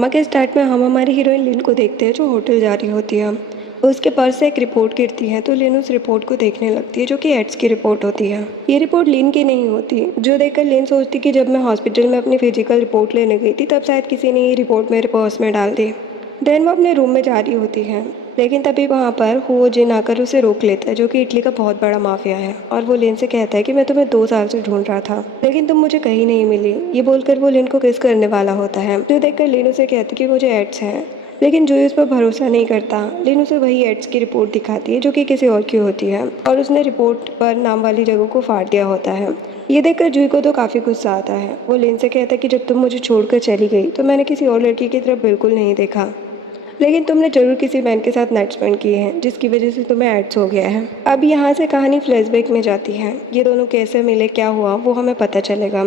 Drama के start में हम हमारी हीरोइन लिन को देखते हैं जो होटल जा रही होती है। उसके पर्स से एक रिपोर्ट गिरती है तो लिन उस रिपोर्ट को देखने लगती है जो कि एड्स की रिपोर्ट होती है। ये रिपोर्ट लिन की नहीं होती, जो देखकर लिन सोचती कि जब मैं हॉस्पिटल में अपनी फिजिकल रिपोर्ट लेने गई थी तब शायद किसी ने ये रिपोर्ट मेरे पर्स में डाल दी। देन वो अपने रूम में जा रही होती है, लेकिन तभी वहाँ पर हुओ जिन आकर उसे रोक लेता है जो कि इटली का बहुत बड़ा माफिया है। और वो लिन से कहता है कि मैं तुम्हें 2 साल से ढूंढ रहा था लेकिन तुम मुझे कहीं नहीं मिली। ये बोलकर वो लिन को किस करने वाला होता है, जो देखकर लिन उसे कहती कि मुझे एड्स है, लेकिन जूही उस पर भरोसा नहीं करता। लिन उसे वही एड्स की रिपोर्ट दिखाती है जो कि किसी और की होती है और उसने रिपोर्ट पर नाम वाली जगह को फाड़ दिया होता है। ये देखकर जूही को तो काफ़ी गुस्सा आता है। वो लिन से कहता है कि जब तुम मुझे छोड़कर चली गई तो मैंने किसी और लड़की की तरफ बिल्कुल नहीं देखा, लेकिन तुमने जरूर किसी मैन के साथ नाइट स्पेंड किए हैं जिसकी वजह से तुम्हें एड्स हो गया है। अब यहाँ से कहानी फ्लैशबैक में जाती है। ये दोनों कैसे मिले, क्या हुआ, वो हमें पता चलेगा।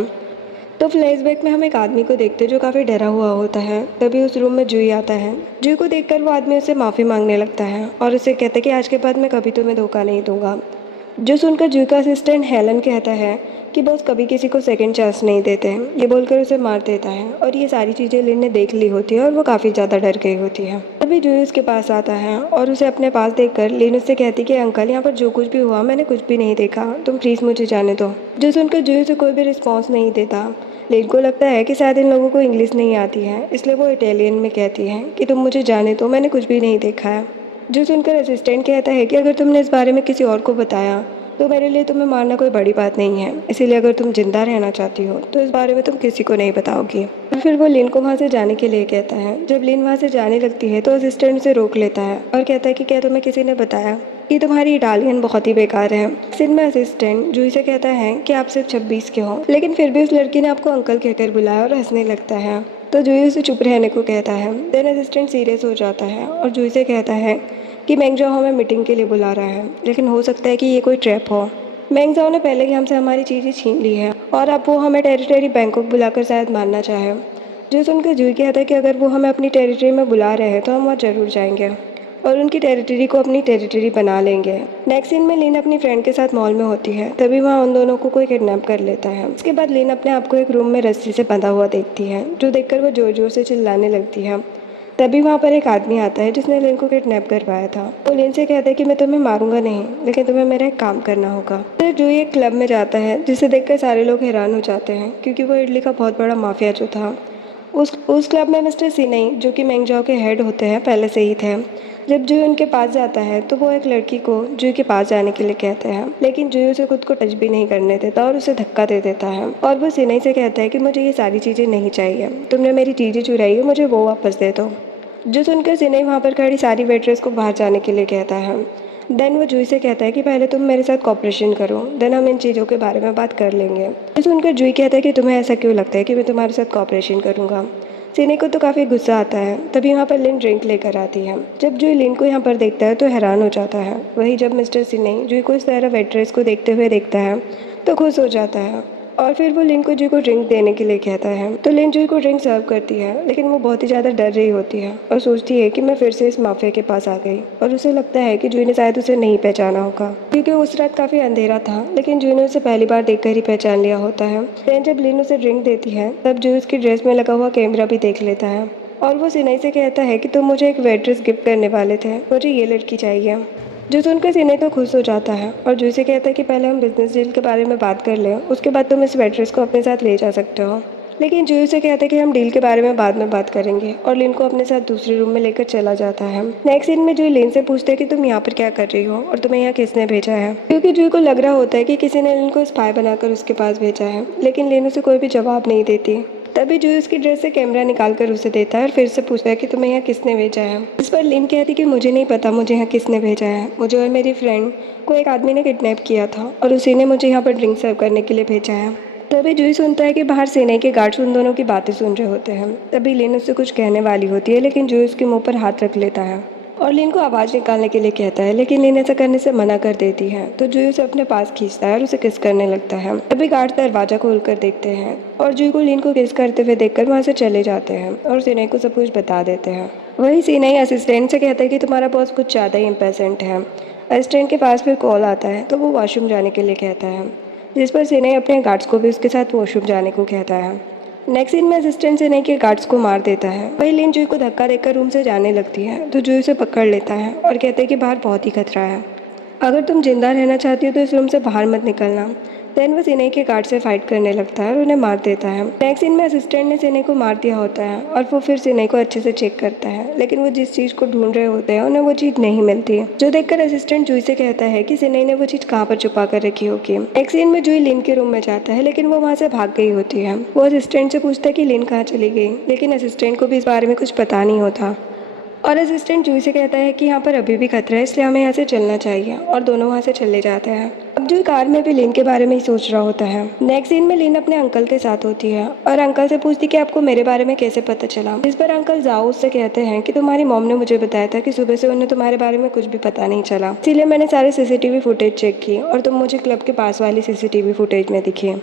तो फ्लैशबैक में हम एक आदमी को देखते हैं जो काफ़ी डरा हुआ होता है। तभी उस रूम में जूही आता है। जूही को देखकर वो आदमी उससे माफ़ी मांगने लगता है और उसे कहता है कि आज के बाद मैं कभी तुम्हें धोखा नहीं दूंगा। जो सुनकर जूही का असिस्टेंट हेलन कहता है कि बॉस कभी किसी को सेकंड चांस नहीं देते। ये बोलकर उसे मार देता है और ये सारी चीज़ें लिन ने देख ली होती है और वो काफ़ी ज़्यादा डर गई होती है। तभी जूही उसके पास आता है और उसे अपने पास देखकर लिन उससे कहती कि अंकल यहाँ पर जो कुछ भी हुआ मैंने कुछ भी नहीं देखा, तुम प्लीज़ मुझे जाने दो। जो सुनकर जूही उसे कोई भी रिस्पॉन्स नहीं देता। लिन को लगता है कि शायद इन लोगों को इंग्लिश नहीं आती है, इसलिए वो इटालियन में कहती है कि तुम मुझे जाने दो, मैंने कुछ भी नहीं देखा है। जो सुनकर असिस्टेंट कहता है कि अगर तुमने इस बारे में किसी और को बताया तो मेरे लिए तुम्हें मारना कोई बड़ी बात नहीं है, इसीलिए अगर तुम जिंदा रहना चाहती हो तो इस बारे में तुम किसी को नहीं बताओगी। और फिर वो लिन को वहाँ से जाने के लिए कहता है। जब लिन वहाँ से जाने लगती है तो असिस्टेंट उसे रोक लेता है और कहता है कि क्या तुम्हें किसी ने बताया कि तुम्हारी इटालियन बहुत ही बेकार है। सिन में असिस्टेंट जूही से कहता है कि आप सिर्फ 26 के हो, लेकिन फिर भी उस लड़की ने आपको अंकल कहकर बुलाया और हंसने लगता है। तो जूही उसे चुप रहने को कहता है। देन असिस्टेंट सीरियस हो जाता है और जूही से कहता है कि मैंगजाओ हमें मीटिंग के लिए बुला रहा है, लेकिन हो सकता है कि ये कोई ट्रैप हो। मैंगजाओ ने पहले ही हमसे हमारी चीज़ें छीन ली है और अब वो हमें टेरिटरी बैंकॉक बुलाकर शायद मारना चाहे। जो सुनकर जूही कहता है कि अगर वो हमें अपनी टेरिटरी में बुला रहे हैं तो हम वहाँ ज़रूर जाएंगे और उनकी टेरिटरी को अपनी टेरिटरी बना लेंगे। नेक्स्ट सीन में लिन अपनी फ्रेंड के साथ मॉल में होती है। तभी वहाँ उन दोनों को कोई किडनैप कर लेता है। उसके बाद लिन अपने आप को एक रूम में रस्सी से बंधा हुआ देखती है, जो देखकर वो जोर जोर से चिल्लाने लगती है। तभी वहाँ पर एक आदमी आता है जिसने लिन को किडनैप करवाया था। वो लिन से कहता है कि मैं तुम्हें मारूंगा नहीं, लेकिन तुम्हें मेरा एक काम करना होगा। तो जूही एक क्लब में जाता है जिसे देखकर सारे लोग हैरान हो जाते हैं, क्योंकि वो इटली का बहुत बड़ा माफिया जो था। उस क्लब में मिस्टर सिनई, जो कि मेंगजाओ के हेड होते हैं, पहले से ही थे। जब जूही उनके पास जाता है तो वो एक लड़की को जूही के पास जाने के लिए कहते हैं, लेकिन जूही उसे खुद को टच भी नहीं करने देता और उसे धक्का दे देता है। और वो सिनई से कहता है कि मुझे ये सारी चीज़ें नहीं चाहिए, तुमने मेरी चीज़ें चुराई है, मुझे वो वापस दे दो। जो सुनकर सिनई वहाँ पर खड़ी सारी वेटर्स को बाहर जाने के लिए कहता है। देन वो जूही से कहता है कि पहले तुम मेरे साथ कॉपरेशन करो, देन हम इन चीज़ों के बारे में बात कर लेंगे। जो सुनकर जूही कहता है कि तुम्हें ऐसा क्यों लगता है कि मैं तुम्हारे साथ कॉपरेशन करूँगा। सिनई को तो काफ़ी गुस्सा आता है। तभी वहाँ पर लिन ड्रिंक लेकर आती है। जब जूही लिन को यहाँ पर देखता है तो हैरान हो जाता है। वही जब मिस्टर सिनई जूही को इस तरह वेटरेस को देखते हुए देखता है तो खुश हो जाता है और फिर वो लिन को जूही को ड्रिंक देने के लिए कहता है। तो लिन जूही को ड्रिंक सर्व करती है, लेकिन वो बहुत ही ज़्यादा डर रही होती है और सोचती है कि मैं फिर से इस माफिया के पास आ गई। और उसे लगता है कि जूही ने शायद उसे नहीं पहचाना होगा, क्योंकि उस रात काफ़ी अंधेरा था, लेकिन जूही ने उसे पहली बार देखकर ही पहचान लिया होता है। देन जब लिन उसे ड्रिंक देती है तब जूही उसकी ड्रेस में लगा हुआ कैमरा भी देख लेता है और वो सिनई से कहता है कि तुम मुझे एक वेट्रेस गिफ्ट करने वाले थे, मुझे ये लड़की चाहिए। जो सुनकर सिनई तो खुश हो जाता है और जूही से कहता है कि पहले हम बिजनेस डील के बारे में बात कर लें, उसके बाद तुम इस वेट्रेस को अपने साथ ले जा सकते हो। लेकिन जूही से कहता है कि हम डील के बारे में बाद में बात करेंगे और लिन को अपने साथ दूसरे रूम में लेकर चला जाता है। नेक्स्ट सीन में जूही लिन से पूछते है कि तुम यहाँ पर क्या कर रही हो और तुम्हें यहाँ किसने भेजा है, क्योंकि जूही को लग रहा होता है कि किसी ने लिन को स्पाई बनाकर उसके पास भेजा है, लेकिन लिन उसे कोई भी जवाब नहीं देती। तभी जूही उसकी ड्रेस से कैमरा निकाल कर उसे देता है और फिर से पूछता है कि तुम्हें यहाँ किसने भेजा है। इस पर लिन कहती कि मुझे नहीं पता मुझे यहाँ किसने भेजा है, मुझे और मेरी फ्रेंड को एक आदमी ने किडनैप किया था और उसी ने मुझे यहाँ पर ड्रिंक सर्व करने के लिए भेजा है। तभी जूही सुनता है कि बाहर सेना के गार्ड्स उन दोनों की बातें सुन रहे होते हैं। तभी लिन उससे कुछ कहने वाली होती है, लेकिन जूही उसके मुंह पर हाथ रख लेता है और लिन को आवाज़ निकालने के लिए कहता है, लेकिन लिन ऐसा करने से मना कर देती है। तो जूही उसे अपने पास खींचता है और उसे किस करने लगता है। तभी गार्ड दरवाजा खोल कर देखते हैं और जूही को लिन को किस करते हुए देखकर वहाँ से चले जाते हैं और सिनई को सब कुछ बता देते हैं। वही सिनई असिस्टेंट से कहता है कि तुम्हारा बॉस कुछ ज़्यादा ही इम्पेशेंट है। असिस्टेंट के पास फिर कॉल आता है तो वो वॉशरूम जाने के लिए कहता है, जिस पर सिनई अपने गार्ड्स को भी उसके साथ वॉशरूम जाने को कहता है। नेक्स्ट सीन में असिस्टेंट सिन्हा के गार्ड्स को मार देता है। वही लिन जूही को धक्का देकर रूम से जाने लगती है तो जूही उसे पकड़ लेता है और कहते हैं कि बाहर बहुत ही खतरा है, अगर तुम जिंदा रहना चाहती हो तो इस रूम से बाहर मत निकलना। देन वो सिन्हा के गार्ड से फाइट करने लगता है और उन्हें मार देता है। नेक्स्ट सीन में असिस्टेंट ने सिन्हा को मार दिया होता है और वो फिर सिन्हा को अच्छे से चेक करता है, लेकिन वो जिस चीज़ को ढूंढ रहे होते हैं उन्हें वो चीज़ नहीं मिलती है, जो देखकर असिस्टेंट जूही से कहता है कि सिन्हा ने वो चीज़ कहाँ पर छुपा कर रखी होगी। नेक्स्ट सीन में जूही लिन के रूम में जाता है, लेकिन वो वहाँ से भाग गई होती है। वो असिस्टेंट से पूछता है कि लिन कहाँ चली गई, लेकिन असिस्टेंट को भी इस बारे में कुछ पता नहीं होता और असिस्टेंट जूही से कहता है कि यहाँ पर अभी भी खतरा है, इसलिए हमें यहाँ से चलना चाहिए और दोनों वहाँ से चले जाते हैं। अब जूही कार में भी लिन के बारे में ही सोच रहा होता है। नेक्स्ट सीन में लिन अपने अंकल के साथ होती है और अंकल से पूछती कि आपको मेरे बारे में कैसे पता चला, इस पर अंकल जाओ उससे कहते हैं कि तुम्हारी मॉम ने मुझे बताया था कि सुबह से उन्हें तुम्हारे बारे में कुछ भी पता नहीं चला, इसीलिए मैंने सारे सीसीटीवी फुटेज चेक की और तुम मुझे क्लब के पास वाली सीसीटीवी फुटेज में दिखी।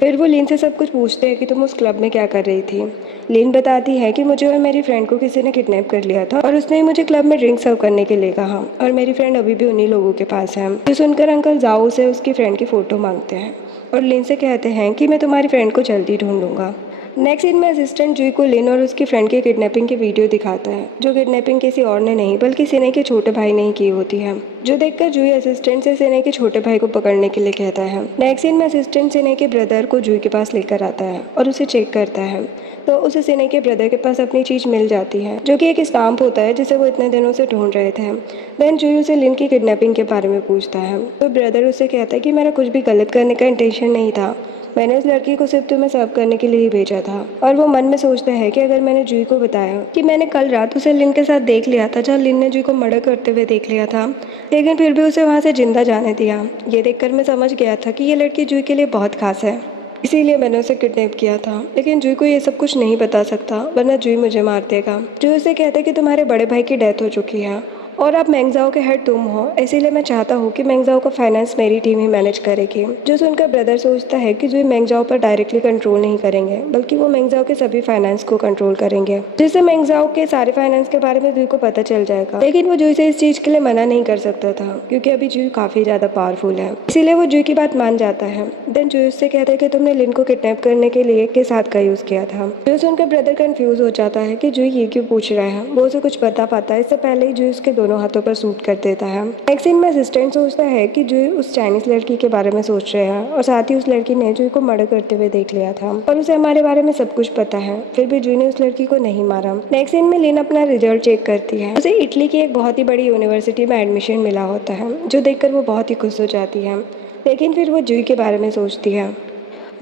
फिर वो लिन से सब कुछ पूछते हैं कि तुम उस क्लब में क्या कर रही थी। लिन बताती है कि मुझे और मेरी फ्रेंड को किसी ने किडनैप कर लिया था और उसने ही मुझे क्लब में ड्रिंक सर्व करने के लिए कहा और मेरी फ्रेंड अभी भी उन्हीं लोगों के पास है। ये सुनकर अंकल जाओ से उसकी फ्रेंड की फ़ोटो मांगते हैं और लिन से कहते हैं कि मैं तुम्हारी फ्रेंड को जल्दी ढूंढूंगा। नेक्स्ट सीन में असिस्टेंट जूही को लिन और उसकी फ्रेंड की किडनैपिंग की वीडियो दिखाता है, जो किडनैपिंग किसी और ने नहीं बल्कि सिन्हा के छोटे भाई ने ही की होती है, जो देखकर जूही असिस्टेंट से सिन्हा के छोटे भाई को पकड़ने के लिए कहता है। नेक्स्ट सीन में असिस्टेंट सिन्हा के ब्रदर को जूही के पास लेकर आता है और उसे चेक करता है, तो उसे सिन्हा के ब्रदर के पास अपनी चीज़ मिल जाती है, जो कि एक स्टाम्प होता है जिसे वो इतने दिनों से ढूंढ रहे थे। देन जूही उसे लिन की किडनैपिंग के बारे में पूछता है, तो ब्रदर उसे कहता है कि मेरा कुछ भी गलत करने का इंटेंशन नहीं था, मैंने उस लड़की को सिर्फ तुम्हें सर्व करने के लिए ही भेजा था। और वो मन में सोचता है कि अगर मैंने जूही को बताया कि मैंने कल रात उसे लिन के साथ देख लिया था, जहाँ लिन ने जूही को मर्डर करते हुए देख लिया था, लेकिन फिर भी उसे वहाँ से जिंदा जाने दिया, ये देखकर मैं समझ गया था कि ये लड़की जूही के लिए बहुत खास है, इसीलिए मैंने उसे किडनैप किया था। लेकिन जूही को ये सब कुछ नहीं बता सकता, वरना जूही मुझे मार देगा। जूही उसे कहता है कि तुम्हारे बड़े भाई की डेथ हो चुकी है और अब मैंगजाओ के हेड तुम हो, इसीलिए मैं चाहता हूँ कि मैंगजाओ का फाइनेंस मेरी टीम ही मैनेज करेगी। जो सुनकर ब्रदर सोचता है कि जो मैंगजाओ पर डायरेक्टली कंट्रोल नहीं करेंगे, बल्कि वो मैंगजाओ के सभी फाइनेंस को कंट्रोल करेंगे, जिससे मैंगजाओ के सारे फाइनेंस के बारे में जूही को पता चल जाएगा। लेकिन वो जूही से इस चीज़ के लिए मना नहीं कर सकता था, क्योंकि अभी जूही काफ़ी ज़्यादा पावरफुल है, इसीलिए वो जूही की बात मान जाता है। देन जूही उससे कहता है कि तुमने लिन को किडनैप करने के लिए किस हाथ का यूज़ किया था। जो सुनकर ब्रदर कंफ्यूज हो जाता है कि जूही ये क्यों पूछ रहा है, वो उसे कुछ बता पाता है इससे पहले ही जूही उसके दोनों हाथों पर सूट कर देता है। नेक्स्ट सीन में असिस्टेंट सोचता है कि जूही उस चाइनीज लड़की के बारे में सोच रहे हैं और साथ ही उस लड़की ने जूही को मर्डर करते हुए देख लिया था और उसे हमारे बारे में सब कुछ पता है, फिर भी जूही ने उस लड़की को नहीं मारा। नेक्स्ट सीन में लिन अपना रिजल्ट चेक करती है, उसे इटली की एक बहुत ही बड़ी यूनिवर्सिटी में एडमिशन मिला होता है, जो देखकर वो बहुत ही खुश हो जाती है। लेकिन फिर वो जूही के बारे में सोचती है।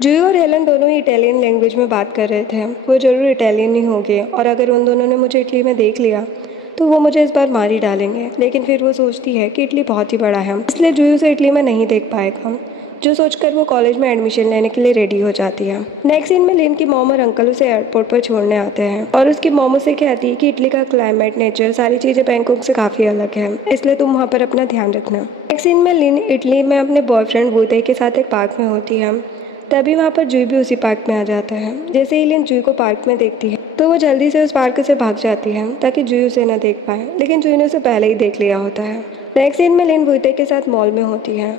जूही और हेलन दोनों ही इटालियन लैंग्वेज में बात कर रहे थे, वो जरूर इटालियन ही होंगे और अगर उन दोनों ने मुझे इटली में देख लिया तो वो मुझे इस बार मार ही डालेंगे। लेकिन फिर वो सोचती है कि इटली बहुत ही बड़ा है, इसलिए जूही उसे इटली में नहीं देख पाएगा, जो सोचकर वो कॉलेज में एडमिशन लेने के लिए रेडी हो जाती है। नेक्स्ट सीन में लिन की मॉम और अंकल उसे एयरपोर्ट पर छोड़ने आते हैं और उसकी मॉम उसे कहती है कि इटली का क्लाइमेट, नेचर, सारी चीज़ें बैंकॉक से काफ़ी अलग है, इसलिए तुम वहाँ पर अपना ध्यान रखना। नेक्स्ट सीन में लिन इटली में अपने बॉयफ्रेंड वूते के साथ एक पार्क में होती है, तभी वहाँ पर जूही भी उसी पार्क में आ जाता है। जैसे ही लिन जूही को पार्क में देखती है तो वो जल्दी से उस पार्क से भाग जाती है ताकि जूही उसे न देख पाए, लेकिन जूही ने उसे पहले ही देख लिया होता है। नेक्स्ट सीन में लिन वूते के साथ मॉल में होती है।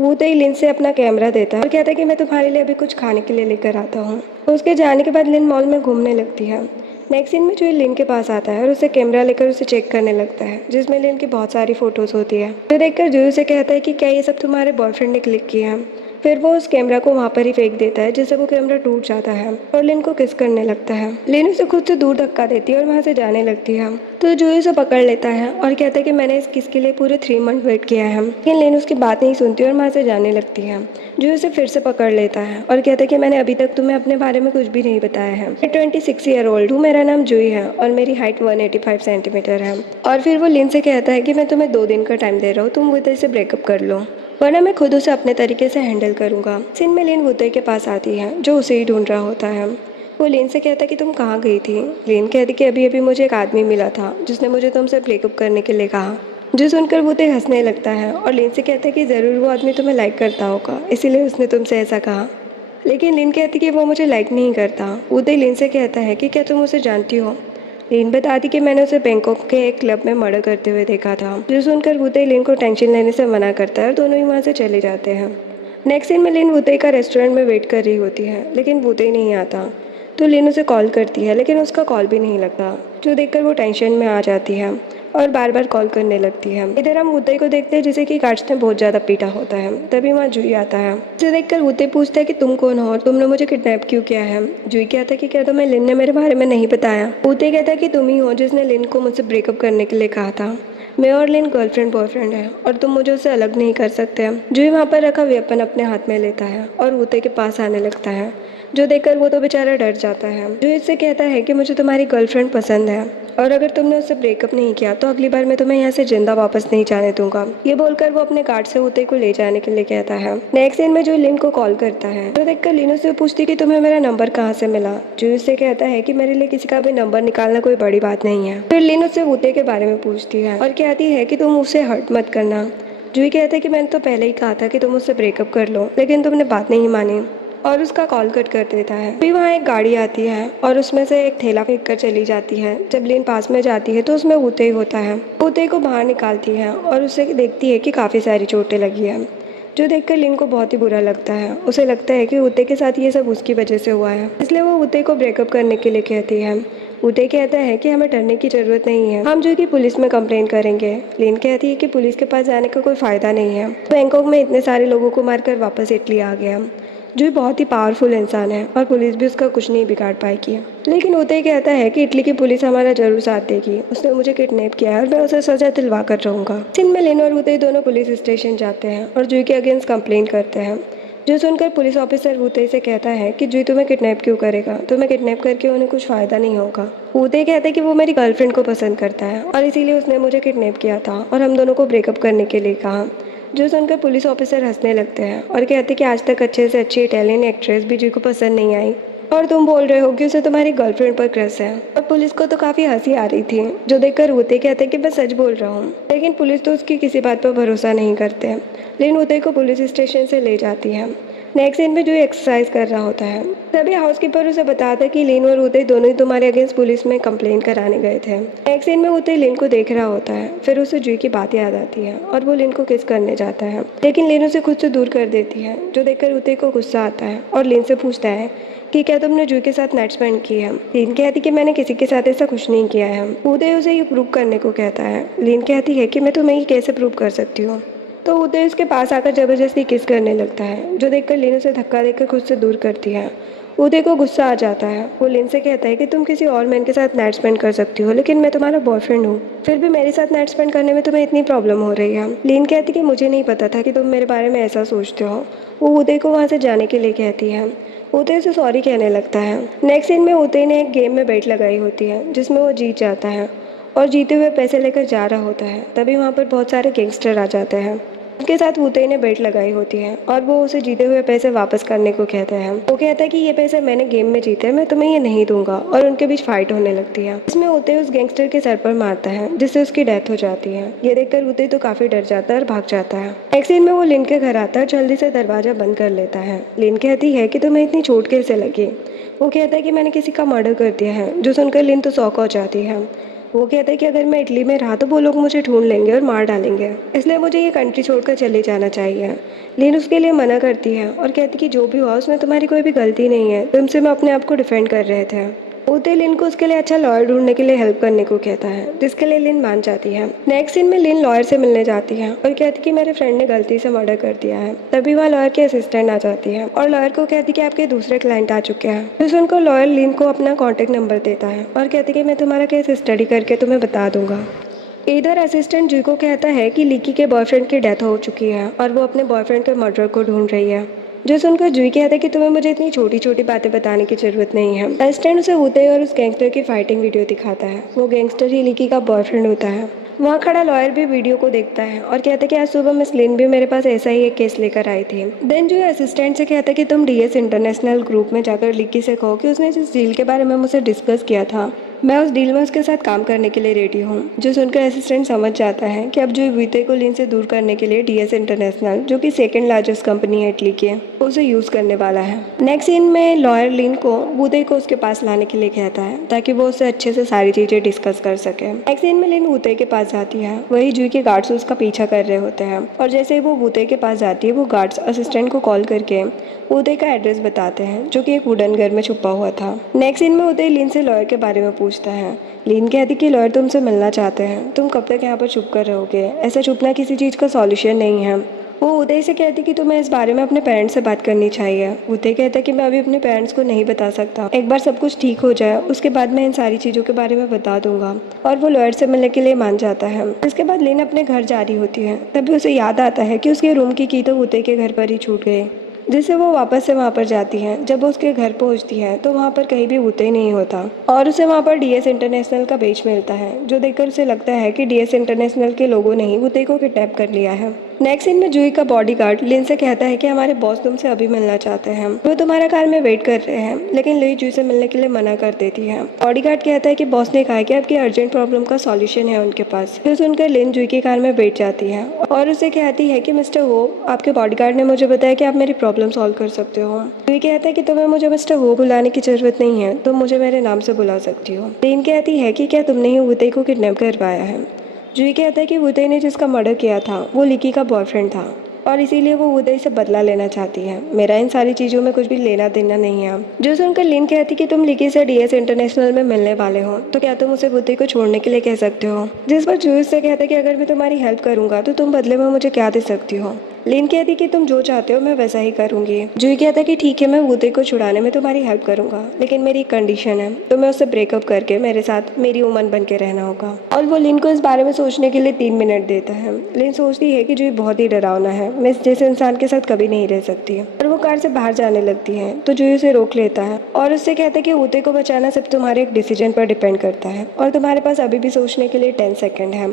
वूते ही लिन से अपना कैमरा देता है और कहता है कि मैं तुम्हारे लिए अभी कुछ खाने के लिए लेकर आता हूँ। उसके जाने के बाद लिन मॉल में घूमने लगती है। नेक्स्ट सीन में जूही लिन के पास आता है और उसे कैमरा लेकर उसे चेक करने लगता है, जिसमें लिन की बहुत सारी फोटोज होती है, जो देखकर जूही उसे कहता है कि क्या ये सब तुम्हारे बॉयफ्रेंड ने क्लिक किया है। फिर वो उस कैमरा को वहाँ पर ही फेंक देता है, जिससे वो कैमरा टूट जाता है और लिन को किस करने लगता है। लिन उसे खुद से दूर धक्का देती है और वहाँ से जाने लगती है, तो जूही उसे पकड़ लेता है और कहता है कि मैंने इस किस के लिए पूरे 3 मंथ वेट किया है। लेकिन लिन उसकी बात नहीं सुनती और वहाँ से जाने लगती है। जूही उसे फिर से पकड़ लेता है और कहता है कि मैंने अभी तक तुम्हें अपने बारे में कुछ भी नहीं बताया है। मैं 26 ईयर ओल्ड हूँ, मेरा नाम जूही है और मेरी हाइट 185 सेंटीमीटर है। और फिर वो लिन से कहता है कि मैं तुम्हें 2 दिन का टाइम दे रहा हूँ, तुम वुते से ब्रेकअप कर लो, वरना मैं खुद उसे अपने तरीके से हैंडल करूँगा। सीन में लिन वुते के पास आती है, जो उसे ही ढूंढ रहा होता है। वो लिन से कहता कि तुम कहाँ गई थी। लिन कहती कि अभी अभी मुझे एक आदमी मिला था जिसने मुझे तुमसे ब्रेकअप करने के लिए कहा। जो सुनकर वुते हंसने लगता है और लिन से कहता है कि ज़रूर वो आदमी तुम्हें लाइक करता होगा, इसीलिए उसने तुमसे ऐसा कहा। लेकिन लिन कहती कि वो मुझे लाइक नहीं करता। वुते लिन से कहता है कि क्या तुम उसे जानती हो। लिन बताती कि मैंने उसे बैंकॉक के एक क्लब में मर्डर करते हुए देखा था। जो सुनकर वुते लिन को टेंशन लेने से मना करता है और दोनों ही वहाँ से चले जाते हैं। नेक्स्ट सीन में लिन वुते का रेस्टोरेंट में वेट कर रही होती है, लेकिन वुते नहीं आता। तो लिन उसे कॉल करती है लेकिन उसका कॉल भी नहीं लगता, जो देखकर वो टेंशन में आ जाती है और बार बार कॉल करने लगती है। इधर हम उदय को देखते हैं जिसे कि गार्ड्स ने बहुत ज़्यादा पीटा होता है। तभी वहाँ जूही आता है। इसे देखकर उदय पूछता है कि तुम कौन हो और तुमने मुझे किडनैप क्यों किया है। जूही कहता है कि क्या तुम्हें लिन ने मेरे बारे में नहीं बताया। उदय कहता है कि तुम ही हो जिसने लिन को मुझसे ब्रेकअप करने के लिए कहा था। मैं और लिन गर्लफ्रेंड बॉयफ्रेंड है और तुम मुझे उससे अलग नहीं कर सकते। जूही वहाँ पर रखा वेपन अपने हाथ में लेता है और उदय के पास आने लगता है, जो देखकर वो तो बेचारा डर जाता है। जो इससे कहता है कि मुझे तुम्हारी गर्लफ्रेंड पसंद है और अगर तुमने उससे ब्रेकअप नहीं किया तो अगली बार मैं तुम्हें यहाँ से जिंदा वापस नहीं जाने दूंगा। ये बोलकर वो अपने गार्ड से उदय को ले जाने के लिए कहता है। नेक्स्ट सीन में जो लिन को कॉल करता है, जो देखकर लिन उससे पूछती कि तुम्हें मेरा नंबर कहाँ से मिला। जो उससे कहता है कि मेरे लिए किसी का भी नंबर निकालना कोई बड़ी बात नहीं है। फिर लिन उससे उदय के बारे में पूछती है और कहती है कि तुम उसे हर्ट मत करना। जूही कहता है कि मैंने तो पहले ही कहा था कि तुम उससे ब्रेकअप कर लो, लेकिन तुमने बात नहीं मानी और उसका कॉल कट कर देता है। फिर वहाँ एक गाड़ी आती है और उसमें से एक थैला फेंक कर चली जाती है। जब लिन पास में जाती है तो उसमें उदय होता है। उदय को बाहर निकालती है और उसे देखती है कि काफ़ी सारी चोटें लगी है, जो देखकर लिन को बहुत ही बुरा लगता है। उसे लगता है कि उदय के साथ ये सब उसकी वजह से हुआ है, इसलिए वो उदय को ब्रेकअप करने के लिए कहती है। उदय कहता है कि हमें डरने की जरूरत नहीं है, हम जो कि पुलिस में कंप्लेन करेंगे। लिन कहती है कि पुलिस के पास जाने का कोई फायदा नहीं है, बैंकॉक में इतने सारे लोगों को मारकर वापस इटली आ गया। जो बहुत ही पावरफुल इंसान है और पुलिस भी उसका कुछ नहीं बिगाड़ पाएगी। लेकिन उदय कहता है कि इटली की पुलिस हमारा जरूर साथ देगी, उसने मुझे किडनैप किया है और मैं उसे सजा दिलवा कर रहूंगा। इनमें लिन और उदय दोनों पुलिस स्टेशन जाते हैं और जूही के अगेंस्ट कंप्लेन करते हैं। जो सुनकर पुलिस ऑफिसर उदय से कहता है कि जूही तुम्हें किडनैप क्यों करेगा, तुम्हें किडनैप करके उन्हें कुछ फायदा नहीं होगा। उदय कहते हैं कि वो मेरी गर्लफ्रेंड को पसंद करता है और इसीलिए उसने मुझे किडनैप किया था और हम दोनों को ब्रेकअप करने के लिए कहा। जो सुनकर पुलिस ऑफिसर हंसने लगते हैं और कहते हैं कि आज तक अच्छे से अच्छी इटालियन एक्ट्रेस भी जी को पसंद नहीं आई और तुम बोल रहे हो कि उसे तुम्हारी गर्लफ्रेंड पर क्रश है। और पुलिस को तो काफ़ी हंसी आ रही थी, जो देखकर उदय कहते हैं कि मैं सच बोल रहा हूँ। लेकिन पुलिस तो उसकी किसी बात पर भरोसा नहीं करते, लेकिन उदय को पुलिस स्टेशन से ले जाती है। नेक्स्ट सीन में जो एक्सरसाइज कर रहा होता है, तभी हाउसकीपर उसे बताता है कि लिन और उदय दोनों ही तुम्हारे अगेंस्ट पुलिस में कंप्लेन कराने गए थे। नेक्स्ट सीन में उदय लिन को देख रहा होता है, फिर उसे जूही की बात याद आती है और वो लिन को किस करने जाता है, लेकिन लिन उसे खुद से दूर कर देती है। जो देखकर उदय को गुस्सा आता है और लिन से पूछता है कि क्या तुमने जूही के साथ नाइट स्पेंड की है। लिन कहती कि मैंने किसी के साथ ऐसा कुछ नहीं किया है। उदय उसे ये प्रूव करने को कहता है। लिन कहती है कि मैं तुम्हें ये कैसे प्रूव कर सकती हूँ। तो उदय उसके पास आकर जबरदस्ती किस करने लगता है, जो देखकर लिन उसे धक्का देकर खुद से दूर करती है। उदय को गुस्सा आ जाता है। वो लिन से कहता है कि तुम किसी और मैन के साथ नाइट स्पेंड कर सकती हो, लेकिन मैं तुम्हारा बॉयफ्रेंड हूँ, फिर भी मेरे साथ नाइट स्पेंड करने में तुम्हें इतनी प्रॉब्लम हो रही है। लिन कहती कि मुझे नहीं पता था कि तुम मेरे बारे में ऐसा सोचते हो। वो उदय को वहाँ से जाने के लिए कहती है। उदय उसे सॉरी कहने लगता है। नेक्स्ट सीन में उदय ने एक गेम में बेट लगाई होती है जिसमें वो जीत जाता है और जीते हुए पैसे लेकर जा रहा होता है। तभी वहाँ पर बहुत सारे गैंगस्टर आ जाते हैं। उनके साथ उदय ने बेट लगाई होती है और वो उसे जीते हुए पैसे वापस करने को कहते हैं। वो कहता है कि ये पैसे मैंने गेम में जीते, मैं तुम्हें ये नहीं दूंगा, और उनके बीच फाइट होने लगती है। इसमें उदय उस गैंगस्टर के सर पर मारता है जिससे उसकी डेथ हो जाती है। ये देखकर उदय तो काफी डर जाता है और भाग जाता है। नेक्स्ट सीन में वो लिन के घर आता है, जल्दी से दरवाजा बंद कर लेता है। लिन कहती है कि तुम्हें इतनी चोट कैसे लगी। वो कहता है कि मैंने किसी का मर्डर कर दिया है। जो सुनकर लिन तो शॉक हो जाती है। वो कहता है कि अगर मैं इटली में रहा तो वो लोग मुझे ढूंढ लेंगे और मार डालेंगे, इसलिए मुझे ये कंट्री छोड़कर चले जाना चाहिए। लिन उसके लिए मना करती है और कहती कि जो भी हुआ उसमें तुम्हारी कोई भी गलती नहीं है, तुमसे मैं अपने आप को डिफेंड कर रहे थे। उदय लिन को उसके लिए अच्छा लॉयर ढूंढने के लिए हेल्प करने को कहता है, जिसके लिए लिन मान जाती है। नेक्स्ट सीन में लिन लॉयर से मिलने जाती है और कहती कि मेरे फ्रेंड ने गलती से मर्डर कर दिया है। तभी वहाँ लॉयर की असिस्टेंट आ जाती है और लॉयर को कहती कि आपके दूसरे क्लाइंट आ चुके हैं। तो सुनकर लॉयर लिन को अपना कॉन्टेक्ट नंबर देता है और कहती कि मैं तुम्हारा केस स्टडी करके तुम्हें बता दूंगा। इधर असिस्टेंट जी को कहता है कि लिकी के बॉयफ्रेंड की डेथ हो चुकी है और वो अपने बॉयफ्रेंड के मर्डर को ढूंढ रही है। जो सुनकर जूही कहता है कि तुम्हें मुझे इतनी छोटी छोटी बातें बताने की जरूरत नहीं है। असिस्टेंट उसे उदय और उस गैंगस्टर की फाइटिंग वीडियो दिखाता है। वो गैंगस्टर ही लिकी का बॉयफ्रेंड होता है। वहाँ खड़ा लॉयर भी वीडियो को देखता है और कहता है कि आज सुबह मिस लिन भी मेरे पास ऐसा ही एक केस लेकर आई थी। देन जो असिस्टेंट से कहता है कि तुम डीएस इंटरनेशनल ग्रुप में जाकर लिकी से कहो कि उसने जिस डील के बारे में मुझसे डिस्कस किया था मैं उस डील में उसके साथ काम करने के लिए रेडी हूँ। जो सुनकर असिस्टेंट समझ जाता है कि अब जो वूते को लिन से दूर करने के लिए डीएस इंटरनेशनल, जो कि सेकंड लार्जेस्ट कंपनी है इटली की, उसे यूज़ करने वाला है। नेक्स्ट सीन में लॉयर लिन को वूते को उसके पास लाने के लिए कहता है ताकि वो उससे अच्छे से सारी चीज़ें डिस्कस कर सके। नेक्स्ट सीन में लिन वूते के पास जाती है। वही जूई के गार्ड्स उसका पीछा कर रहे होते हैं और जैसे ही वो वूते के पास जाती है वो गार्ड्स असिस्टेंट को कॉल करके वूते का एड्रेस बताते हैं, जो कि एक वुडन घर में छुपा हुआ था। नेक्स्ट सीन में वूते लिन से लॉयर के बारे में पूछता है। लिन कहती कि लॉयर तुमसे मिलना चाहते हैं, तुम कब तक यहाँ पर छुप कर रहोगे, ऐसा छुपना किसी चीज़ का सॉल्यूशन नहीं है। वो उदय से कहती कि तुम्हें इस बारे में अपने पेरेंट्स से बात करनी चाहिए। उदय कहता है कि मैं अभी अपने पेरेंट्स को नहीं बता सकता, एक बार सब कुछ ठीक हो जाए उसके बाद मैं इन सारी चीज़ों के बारे में बता दूंगा। और वो लॉयर से मिलने के लिए मान जाता है। इसके बाद लिन अपने घर जा रही होती है, तभी उसे याद आता है कि उसके रूम की तो उदय के घर पर ही छूट गई, जिससे वो वापस से वहाँ पर जाती है। जब वो उसके घर पहुँचती है तो वहाँ पर कहीं भी वूते ही नहीं होता और उसे वहाँ पर डीएस इंटरनेशनल का बेच मिलता है, जो देखकर उसे लगता है कि डीएस इंटरनेशनल के लोगों ने ही वूते को किडनैप कर लिया है। नेक्स्ट सीन में जूही का बॉडीगार्ड लिन से कहता है कि हमारे बॉस तुमसे अभी मिलना चाहते हैं, वो तुम्हारा कार में वेट कर रहे हैं, लेकिन लुई जूही से मिलने के लिए मना कर देती है। बॉडीगार्ड कहता है कि बॉस ने कहा कि आपकी अर्जेंट प्रॉब्लम का सॉल्यूशन है उनके पास। फिर सुनकर लिन जूही की कार में बैठ जाती है और उसे कहती है कि मिस्टर वो, आपके बॉडीगार्ड ने मुझे बताया कि आप मेरी प्रॉब्लम सॉल्व कर सकते हो। जूही कहता है कि तुम्हें मुझे मिस्टर वो बुलाने की जरूरत नहीं है, तुम मुझे मेरे नाम से बुला सकती हो। लिन कहती है कि क्या तुमने ही वूते को किडनैप करवाया है। जूही कहता है कि वूते ने जिसका मर्डर किया था वो लिकी का बॉयफ्रेंड था और इसीलिए वो वूते से बदला लेना चाहती है। मेरा इन सारी चीज़ों में कुछ भी लेना देना नहीं है। जो सुनकर लिन कहती कि तुम लिकी से डीएस इंटरनेशनल में मिलने वाले हो, तो क्या तुम उसे वूते को छोड़ने के लिए कह सकते हो। जिस पर जूही से कहता है कि अगर मैं तुम्हारी हेल्प करूंगा तो तुम बदले में मुझे क्या दे सकती हो। लिन कहती कि तुम जो चाहते हो मैं वैसा ही करूंगी। जूही कहता है कि ठीक है, मैं वूते को छुड़ाने में तुम्हारी हेल्प करूंगा, लेकिन मेरी एक कंडीशन है, तुम्हें उससे ब्रेकअप करके मेरे साथ मेरी वुमन बन के रहना होगा। और वो लिन को इस बारे में सोचने के लिए 3 मिनट देता है। लिन सोचती है कि जूही बहुत ही डरावना है, मैं इस जैसे इंसान के साथ कभी नहीं रह सकती। और वो कार से बाहर जाने लगती है तो जूही उसे रोक लेता है और उससे कहता है कि वूते को बचाना सिर्फ तुम्हारे एक डिसीजन पर डिपेंड करता है और तुम्हारे पास अभी भी सोचने के लिए 10 सेकेंड है।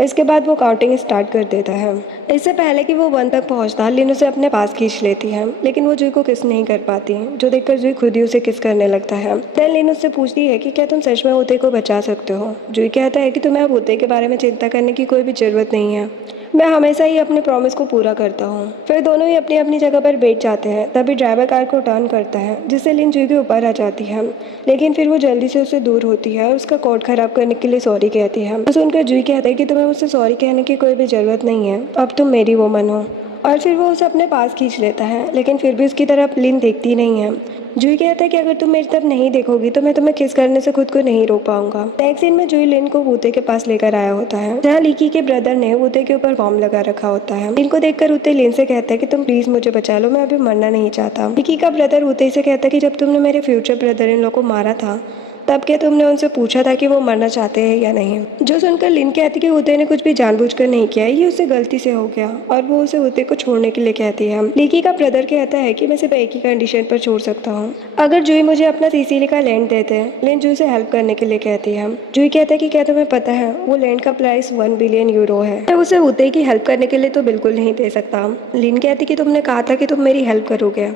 इसके बाद वो काउंटिंग स्टार्ट कर देता है। इससे पहले कि वो 1 तक पहुंचता लिन उसे अपने पास खींच लेती है, लेकिन वो जूही को किस नहीं कर पाती, जो देखकर जूही खुद ही उसे किस करने लगता है। देन लिन उससे पूछती है कि क्या तुम सच में वूते को बचा सकते हो। जूही कहता है कि तुम्हें अब वूते के बारे में चिंता करने की कोई भी जरूरत नहीं है, मैं हमेशा ही अपने प्रॉमिस को पूरा करता हूँ। फिर दोनों ही अपनी अपनी जगह पर बैठ जाते हैं। तभी ड्राइवर कार को टर्न करता है, जिससे लिन जूही के ऊपर आ जाती है, लेकिन फिर वो जल्दी से उससे दूर होती है और उसका कोड खराब करने के लिए सॉरी कहती है। तो सुनकर जूही कहता है कि तुम्हें मुझसे सॉरी कहने की कोई भी ज़रूरत नहीं है, अब तुम मेरी वुमन हो। और फिर वो उसे अपने पास खींच लेता है, लेकिन फिर भी उसकी तरफ लिन देखती नहीं है। जूही कहता है कि अगर तुम मेरी तरफ नहीं देखोगी तो मैं तुम्हें किस करने से खुद को नहीं रोक पाऊंगा। नेक्स्ट सीन में जूही लिन को वूते के पास लेकर आया होता है, जहाँ लिकी के ब्रदर ने वूते के ऊपर बॉम्ब लगा रखा होता है। लिन को देखकर वूते लिन से कहता है कि तुम प्लीज मुझे बचा लो, मैं अभी मरना नहीं चाहता। लिकी का ब्रदर वूते से कहता है कि जब तुमने मेरे फ्यूचर ब्रदर इन लोग को मारा था तब क्या तुमने उनसे पूछा था कि वो मरना चाहते हैं या नहीं। जो सुनकर लिन कहती कि वूते ने कुछ भी जानबूझकर नहीं किया, ये उससे गलती से हो गया और वो उसे वूते को छोड़ने के लिए कहती है। लिकी का ब्रदर कहता है कि मैं सिर्फ एक ही कंडीशन पर छोड़ सकता हूँ, अगर जूही मुझे अपना सिसिली का लैंड देते हैं। लिन जूही से हेल्प करने के लिए कहती है। जूही कहता है कि क्या तुम्हें पता है वो लैंड का प्राइस 1 बिलियन यूरो है। मैं उसे वूते की हेल्प करने के लिए तो बिल्कुल नहीं दे सकता। लिन कहती कि तुमने कहा था कि तुम मेरी हेल्प करोगे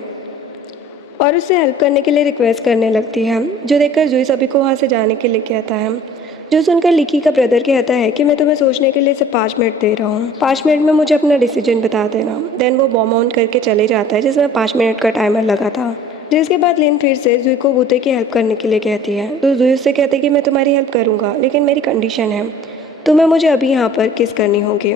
और उससे हेल्प करने के लिए रिक्वेस्ट करने लगती है, जो देखकर जूही सभी को वहाँ से जाने के लिए कहता है। जो सुनकर लिकी का ब्रदर कहता है कि मैं तुम्हें सोचने के लिए सिर्फ 5 मिनट दे रहा हूँ, 5 मिनट में मुझे अपना डिसीजन बता देना। देन वो बॉम्ब ऑन करके चले जाता है, जिसमें 5 मिनट का टाइमर लगा था। जिसके बाद लिन फिर से जूही को वूते की हेल्प करने के लिए कहती है, तो जूही उससे कहती है कि मैं तुम्हारी हेल्प करूँगा, लेकिन मेरी कंडीशन है, तुम्हें मुझे अभी यहाँ पर किस करनी होगी,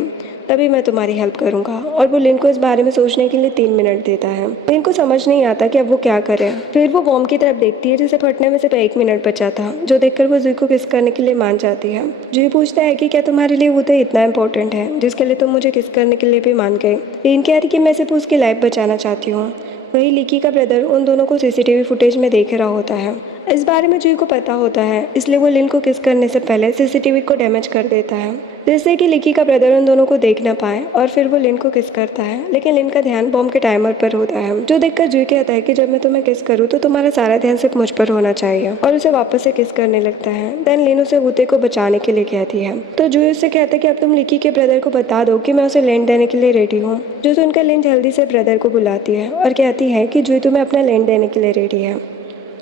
तभी मैं तुम्हारी हेल्प करूंगा। और वो लिन को इस बारे में सोचने के लिए 3 मिनट देता है। लिन को समझ नहीं आता कि अब वो क्या करे। फिर वो बॉम्ब की तरफ देखती है, जिसे फटने में सिर्फ 1 मिनट बचा था, जो देखकर वो जूही को किस करने के लिए मान जाती है। जूही पूछता है कि क्या तुम्हारे लिए वो तो इतना इंपॉर्टेंट है जिसके लिए तुम मुझे किस करने के लिए भी मान गए। लिन कहती कि मैं सिर्फ उसकी लाइफ बचाना चाहती हूँ। वही लिकी का ब्रदर उन दोनों को सीसीटीवी फुटेज में देख रहा होता है। इस बारे में जूही को पता होता है, इसलिए वो लिन को किस करने से पहले सीसीटीवी को डैमेज कर देता है, जिससे कि लिकी का ब्रदर उन दोनों को देख ना पाए। और फिर वो लिन को किस करता है, लेकिन लिन का ध्यान बॉम्ब के टाइमर पर होता है, जो देखकर जूही कहता है कि जब मैं तुम्हें किस करूँ तो तुम्हारा सारा ध्यान सिर्फ मुझ पर होना चाहिए, और उसे वापस से किस करने लगता है। देन लिन उसे वूते को बचाने के लिए कहती है, तो जूही उससे कहता है कि अब तुम लिकी के ब्रदर को बता दो कि मैं उसे लैंड देने के लिए रेडी हूँ। जो सुनकर लिन जल्दी से ब्रदर को बुलाती है और कहती है कि जूही तुम्हें अपना लैंड देने के लिए रेडी है।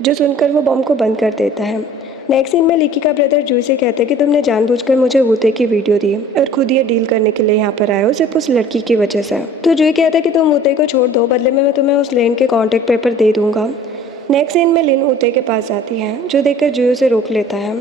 जो सुनकर वो बॉम्ब को बंद कर देता है। नेक्स्ट सीन में लिकी का ब्रदर जूही से कहता है कि तुमने जानबूझकर मुझे वूते की वीडियो दी और खुद ये डील करने के लिए यहाँ पर आए हो सिर्फ उस लड़की की वजह से। तो जूही कहता है कि तुम वूते को छोड़ दो, बदले में मैं तुम्हें उस लेन के कॉन्टैक्ट पेपर दे दूंगा। नेक्स्ट सीन में लिन वूते के पास जाती है, जो देखकर जूही उसे रोक लेता है।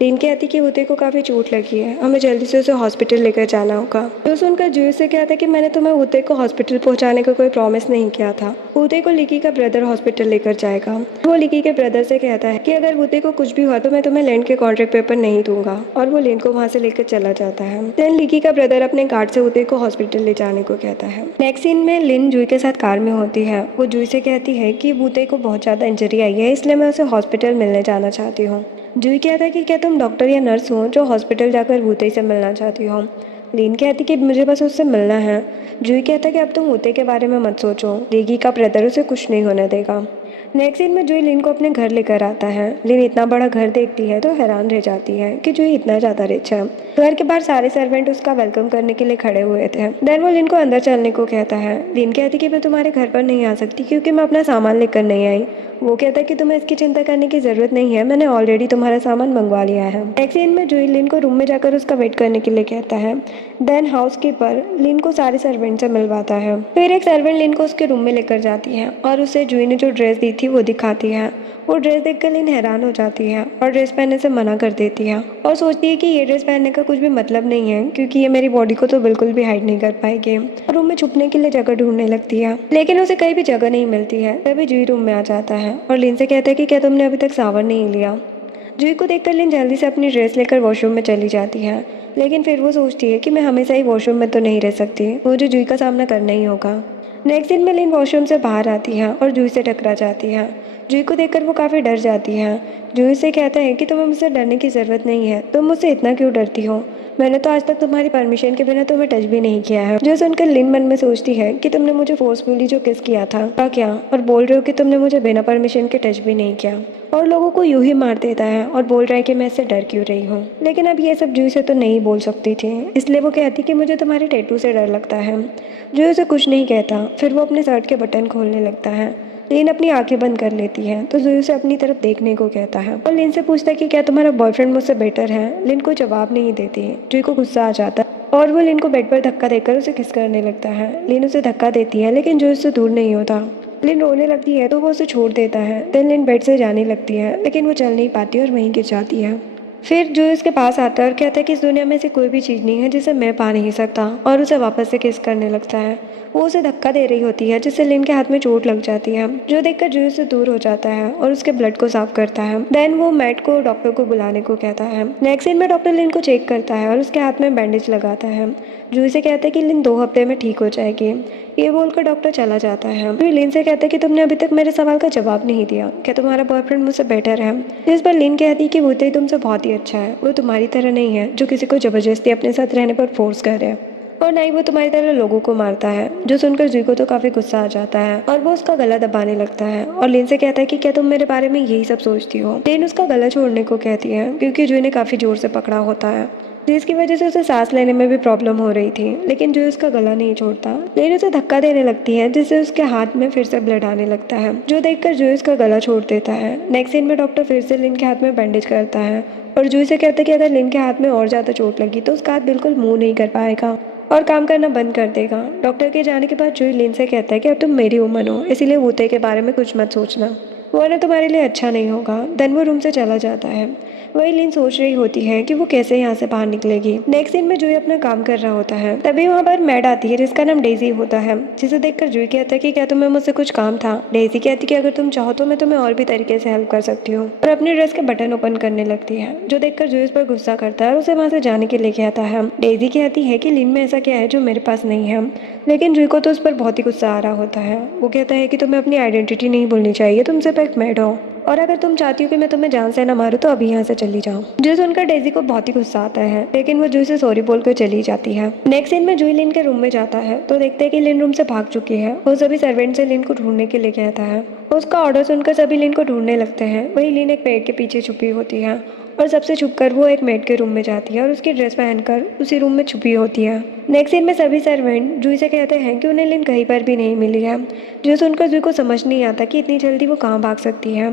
लिन कहती कि वूते को काफ़ी चोट लगी है, हमें जल्दी से उसे हॉस्पिटल लेकर जाना होगा। जो सुनकर जूही से कहता है कि मैंने तुम्हें वूते को हॉस्पिटल पहुंचाने का कोई प्रॉमिस नहीं किया था। वूते को लिकी का ब्रदर हॉस्पिटल लेकर जाएगा। वो लिकी के ब्रदर से कहता है कि अगर वूते को कुछ भी हुआ तो मैं तुम्हें लैंड के कॉन्ट्रैक्ट पेपर नहीं दूंगा, और वो लिन को वहाँ से लेकर चला जाता है। देन लिकी का ब्रदर अपने गार्ड से वूते को हॉस्पिटल ले जाने को कहता है। नेक्स्ट सीन में लिन जूही के साथ कार में होती है। वो जूही से कहती है कि वूते को बहुत ज़्यादा इंजरी आई है, इसलिए मैं उसे हॉस्पिटल मिलने जाना चाहती हूँ। जूही कहता है कि क्या तुम डॉक्टर या नर्स हो जो हॉस्पिटल जाकर वूते से मिलना चाहती हो। लिन कहती कि मुझे बस उससे मिलना है। जूही कहता है कि अब तुम वूते के बारे में मत सोचो, लिकी का ब्रदर उसे कुछ नहीं होने देगा। नेक्स्ट सीन में जूही लिन को अपने घर लेकर आता है। लिन इतना बड़ा घर देखती है तो हैरान रह जाती है कि जूही इतना ज़्यादा रिच है। घर के बाहर सारे सर्वेंट उसका वेलकम करने के लिए खड़े हुए थे। देन वो लिन को अंदर चलने को कहता है। लिन कहती कि मैं तुम्हारे घर पर नहीं आ सकती क्योंकि मैं अपना सामान लेकर नहीं आई। वो कहता है कि तुम्हें इसकी चिंता करने की जरूरत नहीं है, मैंने ऑलरेडी तुम्हारा सामान मंगवा लिया है। नेक्स्ट सीन में जूही लिन को रूम में जाकर उसका वेट करने के लिए कहता है। देन हाउसकीपर लिन को सारे सर्वेंट से मिलवाता है। फिर एक सर्वेंट लिन को उसके रूम में लेकर जाती है और उसे जूही ने जो ड्रेस दी थी वो दिखाती है। वो ड्रेस देखकर लिन हैरान हो जाती है और ड्रेस पहनने से मना कर देती है और सोचती है कि ये ड्रेस पहनने का कुछ भी मतलब नहीं है क्योंकि ये मेरी बॉडी को तो बिल्कुल भी हाइड नहीं कर पाएगी। रूम में छुपने के लिए जगह ढूंढने लगती है, लेकिन उसे कहीं भी जगह नहीं मिलती है। तभी जूही रूम में आ जाता है और लिन से कहता है कि क्या तुमने अभी तक शावर नहीं लिया। जूही को देखकर लिन जल्दी से अपनी ड्रेस लेकर वॉशरूम में चली जाती है, लेकिन फिर वो सोचती है कि मैं हमेशा ही वॉशरूम में तो नहीं रह सकती, मुझे जूही का सामना करना ही होगा। नेक्स्ट दिन में लिन वॉशरूम से बाहर आती है और जूही से टकरा जाती है। जूही को देखकर वो काफ़ी डर जाती है। जूही से कहता है कि तुम्हें मुझसे डरने की ज़रूरत नहीं है, तुम मुझसे इतना क्यों डरती हो, मैंने तो आज तक तुम्हारी परमिशन के बिना तुम्हें टच भी नहीं किया है। जो सुनकर लिन मन में सोचती है कि तुमने मुझे फोर्सफुली जो किस किया था क्या, और बोल रहे हो कि तुमने मुझे बिना परमिशन के टच भी नहीं किया, और लोगों को यूं ही मार देता है और बोल रहा है कि मैं इससे डर क्यों रही हूँ। लेकिन अब ये सब जूही से तो नहीं बोल सकती थी, इसलिए वो कहती कि मुझे तुम्हारे टैटू से डर लगता है। जूही उसे कुछ नहीं कहता। फिर वो अपने शर्ट के बटन खोलने लगता है। लिन अपनी आंखें बंद कर लेती है तो जूही उसे अपनी तरफ देखने को कहता है और लिन से पूछता है कि क्या तुम्हारा बॉयफ्रेंड मुझसे बेटर है। लिन को जवाब नहीं देती। जूही को गुस्सा आ जाता है और वो लिन को बेड पर धक्का देकर उसे किस करने लगता है। लिन उसे धक्का देती है लेकिन जूही उससे दूर नहीं होता। लिन रोने लगती है तो वो उसे छोड़ देता है। देन लिन बेड से जाने लगती है लेकिन वो चल नहीं पाती और वहीं गिर जाती है। फिर जूही उसके पास आता है और कहता है कि इस दुनिया में ऐसी कोई भी चीज़ नहीं है जिसे मैं पा नहीं सकता, और उसे वापस से किस करने लगता है। वो उसे धक्का दे रही होती है जिससे लिन के हाथ में चोट लग जाती है, जो देखकर जूही से दूर हो जाता है और उसके ब्लड को साफ करता है। देन वो मैट को डॉक्टर को बुलाने को कहता है। नेक्स्ट सीन में डॉक्टर लिन को चेक करता है और उसके हाथ में बैंडेज लगाता है। जूही से कहता है कि लिन 2 हफ्ते में ठीक हो जाएगी। ये बोलकर डॉक्टर चला जाता है। जूही लिन से कहता है कि तुमने अभी तक मेरे सवाल का जवाब नहीं दिया, क्या तुम्हारा बॉयफ्रेंड मुझसे बेटर है। इस पर लिन कहती है कि वो तो तुमसे बहुत ही अच्छा है, वो तुम्हारी तरह नहीं है जो किसी को जबरदस्ती अपने साथ रहने पर फोर्स करे, और ना ही वो तुम्हारी तरह लोगों को मारता है। जो सुनकर जूही को तो काफ़ी गुस्सा आ जाता है और वो उसका गला दबाने लगता है और लिन से कहता है कि क्या तुम मेरे बारे में यही सब सोचती हो। लिन उसका गला छोड़ने को कहती है क्योंकि जूही ने काफ़ी जोर से पकड़ा होता है, जिसकी वजह से उसे सांस लेने में भी प्रॉब्लम हो रही थी, लेकिन जूही उसका गला नहीं छोड़ता। लिन उसे धक्का देने लगती है जिससे उसके हाथ में फिर से ब्लड आने लगता है, जो देखकर जूही उसका गला छोड़ देता है। नेक्स्ट सीन में डॉक्टर फिर से लिन के हाथ में बैंडेज करता है और जूही से कहता है कि अगर लिन के हाथ में और ज़्यादा चोट लगी तो उसका हाथ बिल्कुल मूव नहीं कर पाएगा और काम करना बंद कर देगा। डॉक्टर के जाने के बाद जूही लिन से कहता है कि अब तुम मेरी उम्र हो, इसीलिए वूते के बारे में कुछ मत सोचना, वरना तुम्हारे लिए अच्छा नहीं होगा। देन वो रूम से चला जाता है। वही लिन सोच रही होती है कि वो कैसे यहाँ से बाहर निकलेगी। नेक्स्ट सीन में जूही अपना काम कर रहा होता है। तभी वहाँ पर मैड आती है जिसका नाम डेजी होता है, जिसे देखकर जूही कहता है कि क्या तुम्हें मुझसे कुछ काम था। डेजी कहती कि अगर तुम चाहो तो मैं तुम्हें और भी तरीके से हेल्प कर सकती हूँ, और अपनी ड्रेस के बटन ओपन करने लगती है, जो देखकर जूही उस पर गुस्सा करता है और उसे वहाँ से जाने के लिए कहता है। डेजी कहती है कि लिन में ऐसा क्या है जो मेरे पास नहीं है, लेकिन जूही को तो उस पर बहुत ही गुस्सा आ रहा होता है। वो कहता है कि तुम्हें अपनी आइडेंटिटी नहीं भूलनी चाहिए, तुम सिर्फ एक मैड हो, और अगर तुम चाहती हो कि मैं तुम्हें जान से न मारूं तो अभी यहाँ से चली जाओ। जो सुनकर डेजी को बहुत ही गुस्सा आता है, लेकिन वो जूही से सॉरी बोलकर चली जाती है। नेक्स्ट सीन में जूही लिन के रूम में जाता है तो देखते हैं कि लिन रूम से भाग चुकी है। वो सभी सर्वेंट से लिन को ढूंढने के लिए कहता है। उसका ऑर्डर सुनकर सभी लिन को ढूंढने लगते हैं। वही लिन एक पेड़ के पीछे छुपी होती है और सबसे छुपकर वो एक मेड के रूम में जाती है और उसकी ड्रेस पहनकर उसी रूम में छुपी होती है। नेक्स्ट सीन में सभी सर्वेंट जूही से कहते हैं कि उन्हें लिन कहीं पर भी नहीं मिली है। जो सुनकर जूही को समझ नहीं आता कि इतनी जल्दी वो कहाँ भाग सकती है।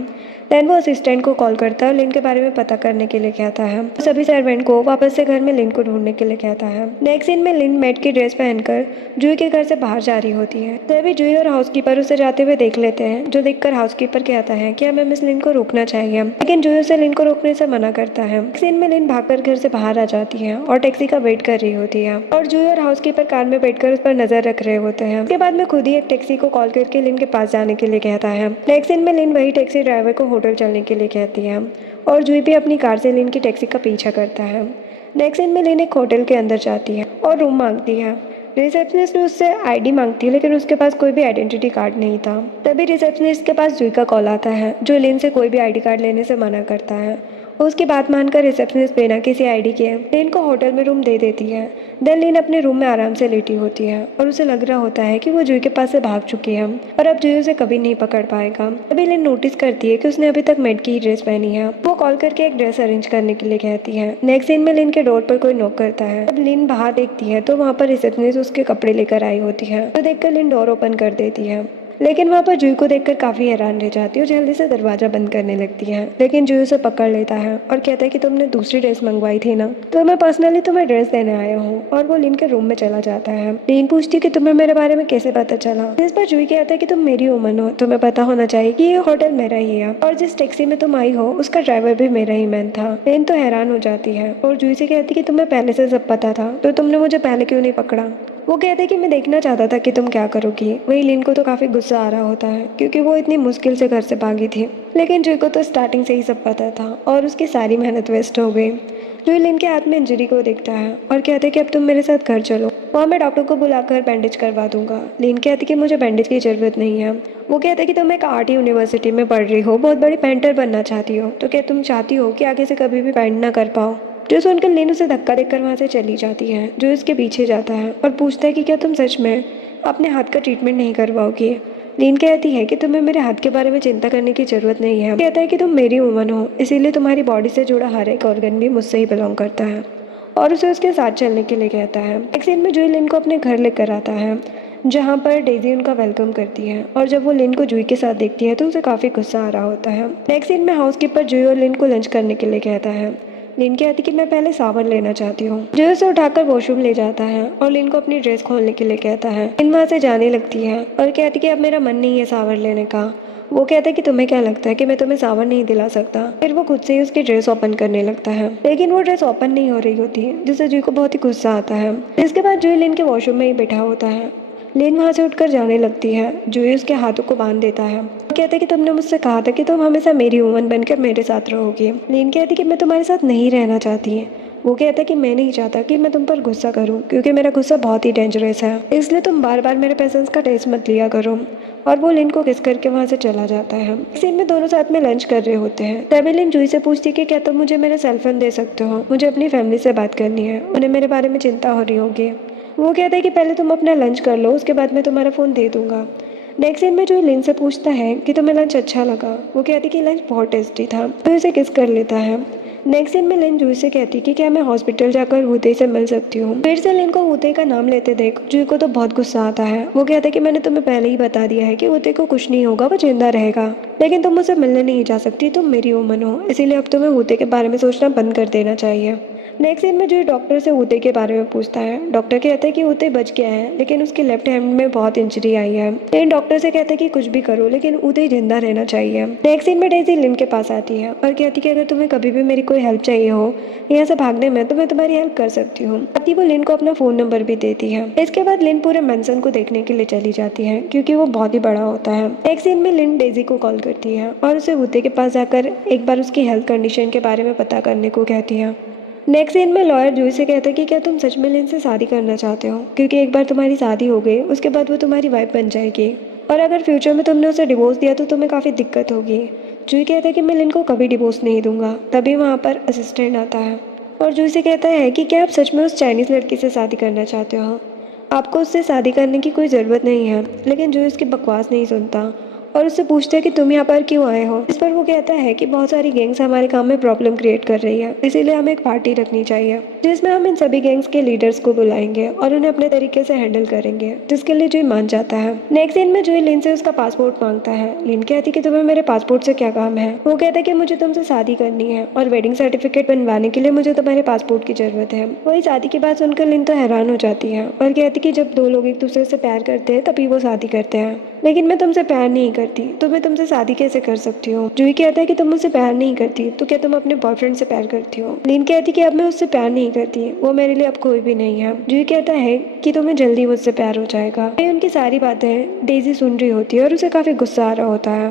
देन वो असिस्टेंट को कॉल करता है और लिन के बारे में पता करने के लिए कहता है। सभी सर्वेंट को वापस से घर में लिन को ढूंढने के लिए कहता है। नेक्स्ट सीन में लिन मेड की ड्रेस पहनकर जूही के घर से बाहर जा रही होती है। तभी जूही और हाउसकीपर उसे जाते हुए देख लेते हैं, जो देखकर हाउसकीपर कहता है कि हमें मिस लिन को रोकना चाहिए, लेकिन जूही उसे लिन को रोकने से मना करता है। सीन में लिन भागकर घर से बाहर आ जाती है और टैक्सी का वेट कर रही होती है और जूही और हाउसकीपर कार में बैठकर उस पर नजर रख रहे होते हैं। उसके बाद में खुद ही एक टैक्सी को कॉल करके लिन के पास जाने के लिए कहता है। नेक्स्ट सीन में लिन वही टैक्सी ड्राइवर को होटल चलने के लिए कहती है और जूही भी अपनी कार से लिन की टैक्सी का पीछा करता है। नेक्स्ट सीन में लिन एक होटल के अंदर जाती है और रूम मांगती है। रिसेप्शनिस्ट उससे आईडी मांगती है, लेकिन उसके पास कोई भी आइडेंटिटी कार्ड नहीं था। तभी रिसेप्शनिस्ट के पास जूही का कॉल आता है, जो लिन से कोई भी आईडी कार्ड लेने से मना करता है। उसकी बात मानकर रिसेप्शनिस्ट बिना किसी आईडी के लिन को होटल में रूम दे देती है। देन लिन अपने रूम में आराम से लेटी होती है और उसे लग रहा होता है कि वो जूही के पास से भाग चुकी है और अब जूही उसे कभी नहीं पकड़ पाएगा। तभी लिन नोटिस करती है कि उसने अभी तक मेड की ही ड्रेस पहनी है। वो कॉल करके एक ड्रेस अरेंज करने के लिए कहती है। नेक्स्ट सीन में लिन के डोर पर कोई नॉक करता है। जब लिन बाहर देखती है तो वहाँ पर रिसेप्शनिस्ट उसके कपड़े लेकर आई होती है, तो देखकर लिन डोर ओपन कर देती है। लेकिन वहाँ पर जूही को देखकर काफ़ी हैरान रह जाती है और जल्दी से दरवाज़ा बंद करने लगती है। लेकिन जूही उसे पकड़ लेता है और कहता है कि तुमने दूसरी ड्रेस मंगवाई थी ना, तो मैं पर्सनली तुम्हें ड्रेस देने आया हूँ। और वो लिन के रूम में चला जाता है। लिन पूछती है कि तुम्हें मेरे बारे में कैसे पता चला। जिस पर जूही कहता है कि तुम मेरी वुमन हो, तुम्हें पता होना चाहिए कि ये होटल मेरा ही है और जिस टैक्सी में तुम आई हो उसका ड्राइवर भी मेरा ही मैन था। लिन तो हैरान हो जाती है और जूही से कहती कि तुम्हें पहले से सब पता था, तो तुमने मुझे पहले क्यों नहीं पकड़ा। वो कहते कि मैं देखना चाहता था कि तुम क्या करोगी। वही लिन को तो काफ़ी गुस्सा आ रहा होता है, क्योंकि वो इतनी मुश्किल से घर से भागी थी। लेकिन जूही को तो स्टार्टिंग से ही सब पता था और उसकी सारी मेहनत वेस्ट हो गई। जूही लिन के हाथ में इंजरी को देखता है और कहते हैं कि अब तुम मेरे साथ घर चलो, वहाँ मैं डॉक्टर को बुलाकर बैंडेज करवा दूंगा। लिन कहती कि मुझे बैंडेज की ज़रूरत नहीं है। वो कहते कि तुम एक आर्ट यूनिवर्सिटी में पढ़ रही हो, बहुत बड़ी पेंटर बनना चाहती हो, तो क्या तुम चाहती हो कि आगे से कभी भी पेंट ना कर पाओ। जो सुनकर लिन उसे धक्का देकर वहाँ से चली जाती है। जो इसके पीछे जाता है और पूछता है कि क्या तुम सच में अपने हाथ का ट्रीटमेंट नहीं करवाओगी। लिन कहती है कि तुम्हें मेरे हाथ के बारे में चिंता करने की जरूरत नहीं है। कहता है कि तुम मेरी वुमन हो, इसीलिए तुम्हारी बॉडी से जुड़ा हर एक ऑर्गन भी मुझसे ही बिलोंग करता है और उसे उसके साथ चलने के लिए कहता है। एक सीन में जूही लिन को अपने घर लेकर आता है, जहाँ पर डेजी उनका वेलकम करती है और जब वो लिन को जूही के साथ देखती है तो उसे काफ़ी गुस्सा आ रहा होता है। नेक्स्ट सीन में हाउसकीपर जूही और लिन को लंच करने के लिए कहता है। लिन कहती कि मैं पहले सावर लेना चाहती हूँ। जो उसे उठाकर वॉशरूम ले जाता है और लिन को अपनी ड्रेस खोलने के लिए कहता है। लिन वहाँ से जाने लगती है और कहती कि अब मेरा मन नहीं है सावर लेने का। वो कहता है कि तुम्हें क्या लगता है कि मैं तुम्हें सावर नहीं दिला सकता। फिर वो खुद से ही उसकी ड्रेस ओपन करने लगता है, लेकिन वो ड्रेस ओपन नहीं हो रही होती, जिससे जूही को बहुत ही गुस्सा आता है। इसके बाद जूही लिन के वॉशरूम में ही बैठा होता है। लिन वहाँ से उठकर जाने लगती है। जूही उसके हाथों को बांध देता है। वो कहता है कि तुमने मुझसे कहा था कि तुम हमेशा मेरी वुमन बनकर मेरे साथ रहोगी। लिन कहती कि मैं तुम्हारे साथ नहीं रहना चाहती। वो कहता है कि मैं नहीं चाहता कि मैं तुम पर गुस्सा करूं, क्योंकि मेरा गुस्सा बहुत ही डेंजरस है, इसलिए तुम बार बार मेरे पेशेंस का टेस्ट मत लिया करो। और वो लिन को किस करके वहाँ से चला जाता है। सीन में दोनों साथ में लंच कर रहे होते हैं। तभी लिन जूही से पूछती है कि क्या तुम मुझे मेरा सेल फोन दे सकते हो, मुझे अपनी फैमिली से बात करनी है, उन्हें मेरे बारे में चिंता हो रही होगी। वो कहता है कि पहले तुम अपना लंच कर लो, उसके बाद मैं तुम्हारा फ़ोन दे दूंगा। नेक्स्ट सीन में जो लिन से पूछता है कि तुम्हें लंच अच्छा लगा। वो कहती कि लंच बहुत टेस्टी था, तो उसे किस कर लेता है। नेक्स्ट सीन में लिन जूही से कहती कि क्या मैं हॉस्पिटल जाकर वूते से मिल सकती हूँ। फिर से लिन को वूते का नाम लेते देख जूही को तो बहुत गुस्सा आता है। वो कहता है कि मैंने तुम्हें पहले ही बता दिया है कि वूते को कुछ नहीं होगा, वो जिंदा रहेगा, लेकिन तुम मुझसे मिलने नहीं जा सकती, तुम मेरी वुमन हो, इसीलिए अब तुम्हें वूते के बारे में सोचना बंद कर देना चाहिए। नेक्स्ट सीन में जो डॉक्टर से ऊते के बारे में पूछता है। डॉक्टर कहता है कि ऊते बच गया है, लेकिन उसके लेफ्ट हैंड में बहुत इंजरी आई है। लेकिन डॉक्टर से कहता है कि कुछ भी करो, लेकिन ऊते जिंदा रहना चाहिए। नेक्स्ट सीन में डेजी लिन के पास आती है और कहती है कि अगर तुम्हें कभी भी मेरी कोई हेल्प चाहिए हो यहाँ से भागने में, तो मैं तुम्हारी हेल्प कर सकती हूँ। साथ ही वो लिन को अपना फ़ोन नंबर भी देती है। इसके बाद लिन पूरे मेंशन को देखने के लिए चली जाती है, क्योंकि वो बहुत ही बड़ा होता है। नेक्स्ट सीन में लिन डेजी को कॉल करती है और उसे ऊते के पास जाकर एक बार उसकी हेल्थ कंडीशन के बारे में पता करने को कहती है। नेक्स्ट सीन में लॉयर जूही से कहता है कि क्या तुम सच में लिन से शादी करना चाहते हो, क्योंकि एक बार तुम्हारी शादी हो गई उसके बाद वो तुम्हारी वाइफ बन जाएगी, और अगर फ्यूचर में तुमने उसे डिवोर्स दिया तो तुम्हें काफ़ी दिक्कत होगी। जूही कहता है कि मैं लिन को कभी डिवोर्स नहीं दूंगा। तभी वहाँ पर असिस्टेंट आता है और जूही से कहता है कि क्या आप सच में उस चाइनीज़ लड़की से शादी करना चाहते हो। आपको उससे शादी करने की कोई ज़रूरत नहीं है। लेकिन जूही उसकी बकवास नहीं सुनता और उससे पूछता है कि तुम यहाँ पर क्यों आए हो। इस पर वो कहता है कि बहुत सारी गैंग्स हमारे काम में प्रॉब्लम क्रिएट कर रही है, इसीलिए हमें एक पार्टी रखनी चाहिए जिसमें हम इन सभी गैंग्स के लीडर्स को बुलाएंगे और उन्हें अपने तरीके से हैंडल करेंगे, जिसके लिए जुई मान जाता है। नेक्स्ट सीन में जुई लिन से उसका पासपोर्ट मांगता है। लिन कहती कि तुम्हें मेरे पासपोर्ट से क्या काम है। वो कहता है कि मुझे तुमसे शादी करनी है और वेडिंग सर्टिफिकेट बनवाने के लिए मुझे तुम्हारे पासपोर्ट की जरूरत है। वही शादी की बात सुनकर लिन तो हैरान हो जाती है और कहती कि जब दो लोग एक दूसरे से प्यार करते हैं तभी वो शादी करते हैं, लेकिन मैं तुमसे प्यार नहीं करती तो मैं तुमसे शादी कैसे कर सकती हूँ। जूही कहता है कि तुम मुझसे प्यार नहीं करती तो क्या तुम अपने बॉयफ्रेंड से प्यार करती हो। लिन कहती कि अब मैं उससे प्यार नहीं करती, वो मेरे लिए अब कोई भी नहीं है। जूही कहता है कि तुम्हें जल्दी मुझसे प्यार हो जाएगा। उनकी सारी बातें डेजी सुन रही होती है और उसे काफी गुस्सा आ रहा होता है।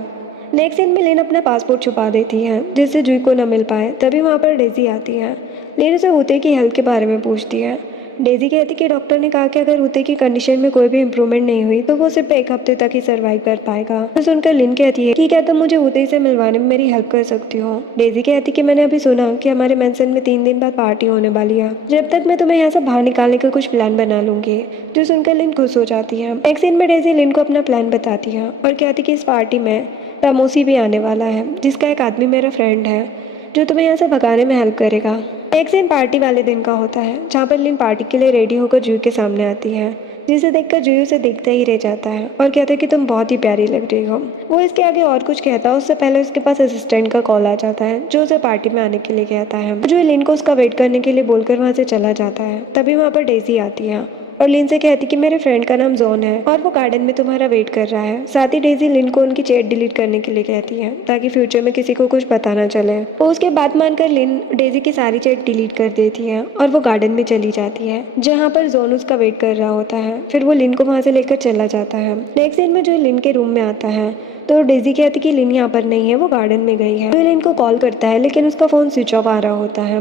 नेक्स्ट सीन में लिन अपना पासपोर्ट छुपा देती है जिससे जूही को न मिल पाए। तभी वहाँ पर डेजी आती है। लिन उसे ऊते की हेल्थ के बारे में पूछती है। डेजी कहती कि डॉक्टर ने कहा कि अगर ऊते की कंडीशन में कोई भी इम्प्रूवमेंट नहीं हुई तो वो सिर्फ एक हफ्ते तक ही सर्वाइव कर पाएगा। तो सुनकर लिन कहती है कि क्या तुम मुझे ऊते से मिलवाने में मेरी हेल्प कर सकती हो। डेजी कहती कि मैंने अभी सुना कि हमारे मेंशन में 3 दिन बाद पार्टी होने वाली है, जब तक मैं तुम्हें यहाँ से बाहर निकालने का कुछ प्लान बना लूंगी। जो सुनकर लिन खुश हो जाती है। नेक्स्ट सीन में डेजी लिन को अपना प्लान बताती है और कहती कि इस पार्टी में तामोसी भी आने वाला है, जिसका एक आदमी मेरा फ्रेंड है जो तुम्हें यहाँ से भगाने में हेल्प करेगा। एक दिन पार्टी वाले दिन का होता है जहाँ पर लिन पार्टी के लिए रेडी होकर जूही के सामने आती है, जिसे देखकर जूही उसे देखते ही रह जाता है और कहता है कि तुम बहुत ही प्यारी लग रही हो। वो इसके आगे और कुछ कहता है उससे पहले उसके पास असिस्टेंट का कॉल आ जाता है जो उसे पार्टी में आने के लिए कहता है। जूही लिन को उसका वेट करने के लिए बोलकर वहाँ से चला जाता है। तभी वहाँ पर डेजी आती है और लिन से कहती कि मेरे फ्रेंड का नाम जॉन है और वो गार्डन में तुम्हारा वेट कर रहा है। साथ ही डेजी लिन को उनकी चैट डिलीट करने के लिए कहती है ताकि फ्यूचर में किसी को कुछ पता ना चले। वो उसके बात मानकर लिन डेजी की सारी चैट डिलीट कर देती है और वो गार्डन में चली जाती है जहाँ पर जॉन उसका वेट कर रहा होता है। फिर वो लिन को वहाँ से लेकर चला जाता है। नेक्स्ट सीन में जो लिन के रूम में आता है तो डेजी कहती कि लिन यहाँ पर नहीं है, वो गार्डन में गई है। जो लिन को कॉल करता है लेकिन उसका फ़ोन स्विच ऑफ आ रहा होता है।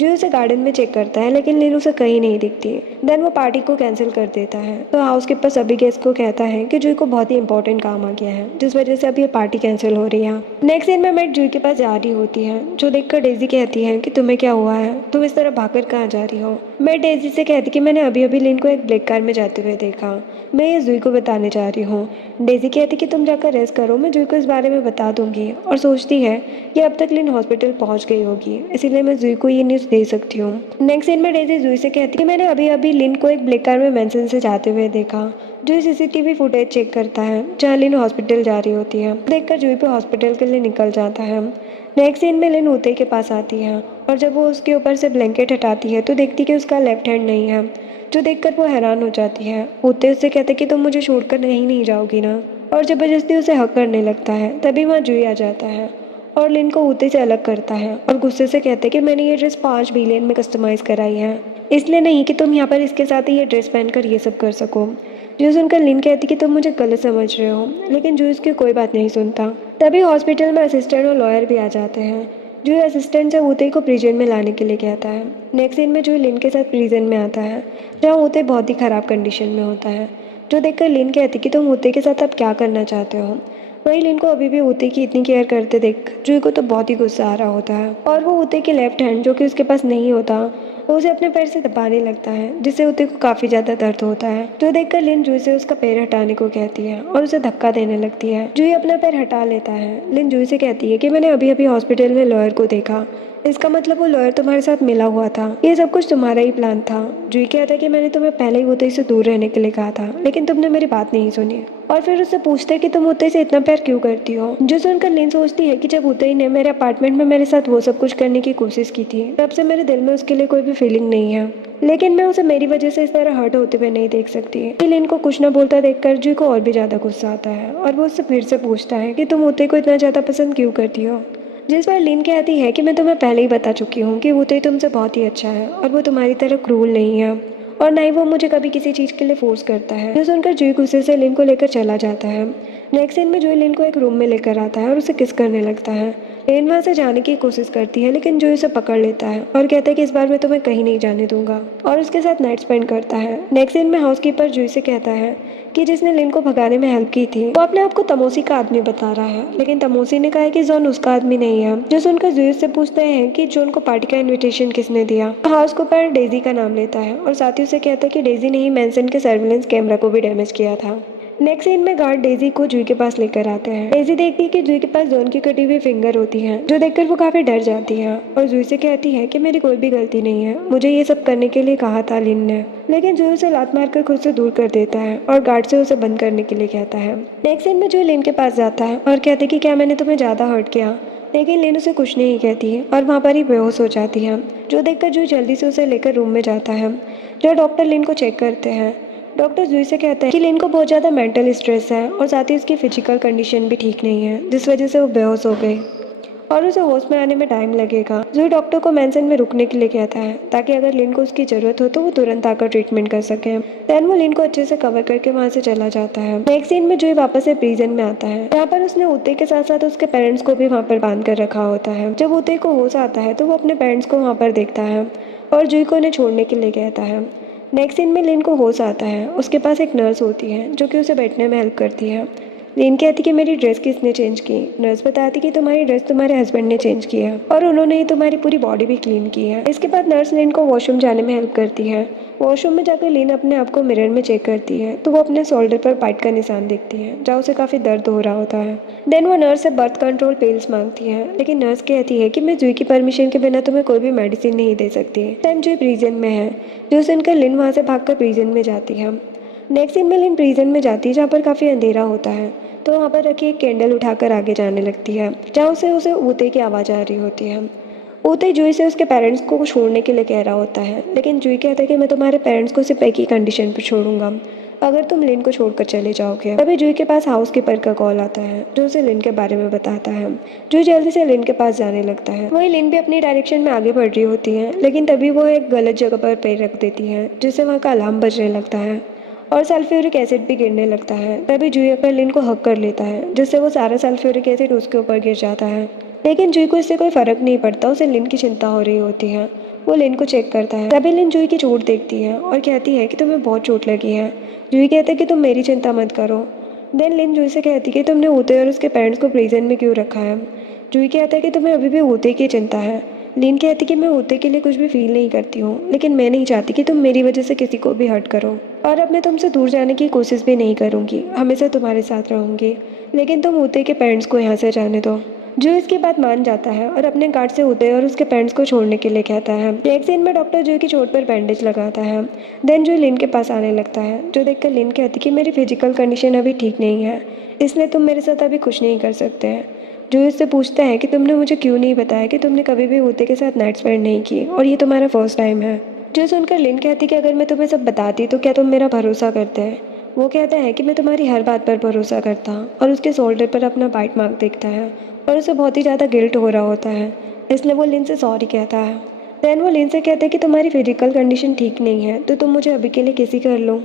जो उसे गार्डन में चेक करता है लेकिन लिन उसे कहीं नहीं दिखती। देन वो पार्टी को कैंसिल कर देता है। तो हाउसकीपर सभी गेस्ट को कहता है कि जूही को बहुत ही इंपॉर्टेंट काम आ गया है जिस वजह से अब ये पार्टी कैंसिल हो रही है। नेक्स्ट सीन में मैट जूही के पास जा रही होती है जो देखकर डेजी कहती है कि तुम्हें क्या हुआ है, तुम इस तरह भागकर कहाँ जा रही हो। मैं डेजी से कहती कि मैंने अभी अभी लिन को एक ब्लैक कार में जाते हुए देखा, मैं ये जूही को बताने जा रही हूँ। डेजी कहती कि तुम जाकर रेस्ट करो, मैं जूही को इस बारे में बता दूंगी। और सोचती है कि अब तक लिन हॉस्पिटल पहुंच गई होगी, इसीलिए मैं जूही को ये न्यूज़ दे सकती हूँ। नेक्स्ट सीन में डेजी जूही से कहती कि मैंने अभी अभी लिन को एक ब्लैक कार में मेंशन से जाते हुए देखा। जूही सीसीटीवी फुटेज चेक करता है जहाँ लिन हॉस्पिटल जा रही होती है। देखकर जूही पे हॉस्पिटल के लिए निकल जाता है। नेक्स्ट सीन में लिन ऊते के पास आती है और जब वो उसके ऊपर से ब्लैंकेट हटाती है तो देखती कि उसका लेफ्ट हैंड नहीं है, जो देखकर वो हैरान हो जाती है। ऊते उससे कहते कि तुम मुझे छोड़कर नहीं जाओगी ना, और जबरदस्ती उसे हक करने लगता है। तभी वहाँ जूही आ जाता है और लिन को ऊते से अलग करता है और गुस्से से कहते कि मैंने ये ड्रेस 5 बिलियन में कस्टमाइज़ कराई है, इसलिए नहीं कि तुम यहाँ पर इसके साथ ही ये ड्रेस पहनकर ये सब कर सको। जो सुनकर लिन कहती कि तुम मुझे गलत समझ रहे हो, लेकिन जो इसकी कोई बात नहीं सुनता। तभी हॉस्पिटल में असिस्टेंट और लॉयर भी आ जाते हैं। जो असिस्टेंट से ऊते को प्रिजन में लाने के लिए कहता है। नेक्स्ट सीन में जो लिन के साथ प्रिजन में आता है जहाँ ऊते बहुत ही ख़राब कंडीशन में होता है। जो देखकर लिन कहती कि तुम ऊते के साथ अब क्या करना चाहते हो। वही लिन को अभी भी ऊते की इतनी केयर करते देख जूही को तो बहुत ही गुस्सा आ रहा होता है और वो ऊते के लेफ्ट हैंड जो कि उसके पास नहीं होता वो उसे अपने पैर से दबाने लगता है, जिससे ऊते को काफ़ी ज़्यादा दर्द होता है। जो देखकर लिन जूही से उसका पैर हटाने को कहती है और उसे धक्का देने लगती है। जूही अपना पैर हटा लेता है। लिन जूही से कहती है कि मैंने अभी अभी हॉस्पिटल में लॉयर को देखा, इसका मतलब वो लॉयर तुम्हारे साथ मिला हुआ था, ये सब कुछ तुम्हारा ही प्लान था। जूही कहता है कि मैंने तुम्हें पहले ही ऊते से दूर रहने के लिए कहा था, लेकिन तुमने मेरी बात नहीं सुनी। और फिर उससे पूछते कि तुम ऊते से इतना प्यार क्यों करती हो। जो सुनकर लिन सोचती है कि जब ऊते ने मेरे अपार्टमेंट में मेरे साथ वो सब कुछ करने की कोशिश की थी तब से मेरे दिल में उसके लिए कोई भी फीलिंग नहीं है, लेकिन मैं उसे मेरी वजह से इस तरह हर्ट होते हुए नहीं देख सकती। लिन को कुछ ना बोलता देखकर जूही को और भी ज़्यादा गुस्सा आता है और वो उससे फिर से पूछता है कि तुम ऊते को इतना ज़्यादा पसंद क्यों करती हो। जिस पर लिन कहती है कि मैं तुम्हें पहले ही बता चुकी हूँ कि ऊते तुमसे बहुत ही अच्छा है और वो तुम्हारी तरह क्रूल नहीं है और ना ही वो मुझे कभी किसी चीज़ के लिए फोर्स करता है। जो सुनकर जूही गुस्से से लिन को लेकर चला जाता है। नेक्स्ट सीन में जूही लिन को एक रूम में लेकर आता है और उसे किस करने लगता है। लिन वहाँ से जाने की कोशिश करती है लेकिन जूही उसे पकड़ लेता है और कहता है कि इस बार मैं तुम्हें कहीं नहीं जाने दूंगा और उसके साथ नाइट स्पेंड करता है। नेक्स्ट सीन में हाउसकीपर जूही से कहता है कि जिसने लिन को भगाने में हेल्प की थी वो अपने आप को तमोसी का आदमी बता रहा है, लेकिन तमोसी ने कहा है कि जॉन उसका आदमी नहीं है। जो सुनकर जूही से पूछते हैं कि जॉन को पार्टी का इनविटेशन किसने दिया। हाउसकीपर डेजी का नाम लेता है और साथ ही उसे कहता है कि डेजी ने ही मेंशन के सर्विलेंस कैमरा को भी डैमेज किया था। नेक्स्ट सीन में गार्ड डेजी को जुई के पास लेकर आते हैं। डेजी देखती है कि जुई के पास जॉन की कटी हुई फिंगर होती है, जो देखकर वो काफी डर जाती है और जुई से कहती है कि मेरी कोई भी गलती नहीं है, मुझे ये सब करने के लिए कहा था लिन ने। लेकिन जुई उसे लात मारकर खुद से दूर कर देता है और गार्ड से उसे बंद करने के लिए कहता है। नेक्स्ट सीन में जुई लिन के पास जाता है और कहती है कि क्या मैंने तुम्हें ज्यादा हर्ट किया, लेकिन लिन उसे कुछ नहीं कहती है और वहाँ पर ही बेहोश हो जाती है, जो देखकर जुई जल्दी से उसे लेकर रूम में जाता है, जो डॉक्टर लिन को चेक करते हैं। डॉक्टर जुई से कहता है कि लिन को बहुत ज़्यादा मेंटल स्ट्रेस है और साथ ही उसकी फिजिकल कंडीशन भी ठीक नहीं है, जिस वजह से वो बेहोश हो गई और उसे होश में आने में टाइम लगेगा। जुई डॉक्टर को मेंशन में रुकने के लिए कहता है ताकि अगर लिन को उसकी ज़रूरत हो तो वो तुरंत आकर ट्रीटमेंट कर सके। देन वो लिन को अच्छे से कवर करके वहाँ से चला जाता है। नेक्स्ट सीन में जुई वापस से प्रिजन में आता है, यहाँ पर उसने ऊते के साथ साथ उसके पेरेंट्स को भी वहाँ पर बांध कर रखा होता है। जब ऊते को होश आता है तो वो अपने पेरेंट्स को वहाँ पर देखता है और जुई को उन्हें छोड़ने के लिए कहता है। नेक्स्ट सीन में लिन को होश आता है, उसके पास एक नर्स होती है जो कि उसे बैठने में हेल्प करती है। लिन कहती कि मेरी ड्रेस किसने चेंज की। नर्स बताती कि तुम्हारी ड्रेस तुम्हारे हस्बैंड ने चेंज की है और उन्होंने ही तुम्हारी पूरी बॉडी भी क्लीन की है। इसके बाद नर्स लिन को वॉशरूम जाने में हेल्प करती है। वॉशरूम में जाकर लिन अपने आप को मिरर में चेक करती है तो वो अपने शोल्डर पर बाइट का निशान देखती है, जहाँ उसे काफ़ी दर्द हो रहा होता है। देन वो नर्स से बर्थ कंट्रोल पिल्स मांगती है, लेकिन नर्स कहती है कि मैं जुई की परमिशन के बिना तुम्हें कोई भी मेडिसिन नहीं दे सकती। टाइम जुई प्रिजन में है, जो सुनकर लिन वहाँ से भागकर प्रिजन में जाती है। नेक्स्ट सीन में लिन प्रिजन में जाती है, जहाँ पर काफ़ी अंधेरा होता है, तो वहाँ पर रखी एक कैंडल उठाकर आगे जाने लगती है, जहाँ उसे ऊते की आवाज़ आ रही होती है। ऊते जुई से उसके पेरेंट्स को छोड़ने के लिए कह रहा होता है, लेकिन जुई कहता है कि मैं तुम्हारे पेरेंट्स को सिर्फ एक ही कंडीशन पर छोड़ूंगा, अगर तुम लिन को छोड़कर चले जाओगे। तभी जुई के पास हाउस कीपर का कॉल आता है, जो उसे लिन के बारे में बताता है। जुई जल्दी से लिन के पास जाने लगता है। वही लिन भी अपनी डायरेक्शन में आगे बढ़ रही होती है, लेकिन तभी वो एक गलत जगह पर पैर रख देती है, जिससे वहाँ का अलार्म बजने लगता है और सल्फ्यूरिक एसिड भी गिरने लगता है। तभी जुई आकर लिन को हक कर लेता है, जिससे वो सारा सल्फ्यूरिक एसिड उसके ऊपर गिर जाता है। लेकिन जुई को इससे कोई फर्क नहीं पड़ता, उसे लिन की चिंता हो रही होती है। वो लिन को चेक करता है, तभी लिन जुई की चोट देखती है और कहती है कि तुम्हें बहुत चोट लगी है। जुई कहते हैं कि तुम मेरी चिंता मत करो। देन लिन जुई से कहती है कि तुमने ऊते और उसके पेरेंट्स को प्रिजन में क्यों रखा है। जुई कहता है कि तुम्हें अभी भी ऊते की चिंता है। लिन कहती कि मैं ऊते के लिए कुछ भी फील नहीं करती हूँ, लेकिन मैं नहीं चाहती कि तुम मेरी वजह से किसी को भी हर्ट करो और अब मैं तुमसे दूर जाने की कोशिश भी नहीं करूँगी, हमेशा तुम्हारे साथ रहूँगी, लेकिन तुम ऊते के पेरेंट्स को यहाँ से जाने दो। जो इसकी बात मान जाता है और अपने गार्ड से ऊते और उसके पेरेंट्स को छोड़ने के लिए कहता है। एक सीन में डॉक्टर जो की चोट पर बैंडेज लगाता है। देन जो लिन के पास आने लगता है, जो देखकर लिन कहती कि मेरी फिजिकल कंडीशन अभी ठीक नहीं है, इसलिए तुम मेरे साथ अभी कुछ नहीं कर सकते। जो इससे पूछता है कि तुमने मुझे क्यों नहीं बताया कि तुमने कभी भी ऊते के साथ नाइट स्पेंड नहीं की और ये तुम्हारा फर्स्ट टाइम है। जो सुनकर लिन कहती कि अगर मैं तुम्हें सब बताती तो क्या तुम मेरा भरोसा करते हैं। वो कहता है कि मैं तुम्हारी हर बात पर भरोसा करता और उसके शोल्डर पर अपना बाइट मार्क देखता है और उसे बहुत ही ज़्यादा गिल्ट हो रहा होता है, इसलिए वो लिन से सॉरी कहता है। देन वो लिन से कहता है कि तुम्हारी फिजिकल कंडीशन ठीक नहीं है तो तुम मुझे अभी के लिए किसी कर लो,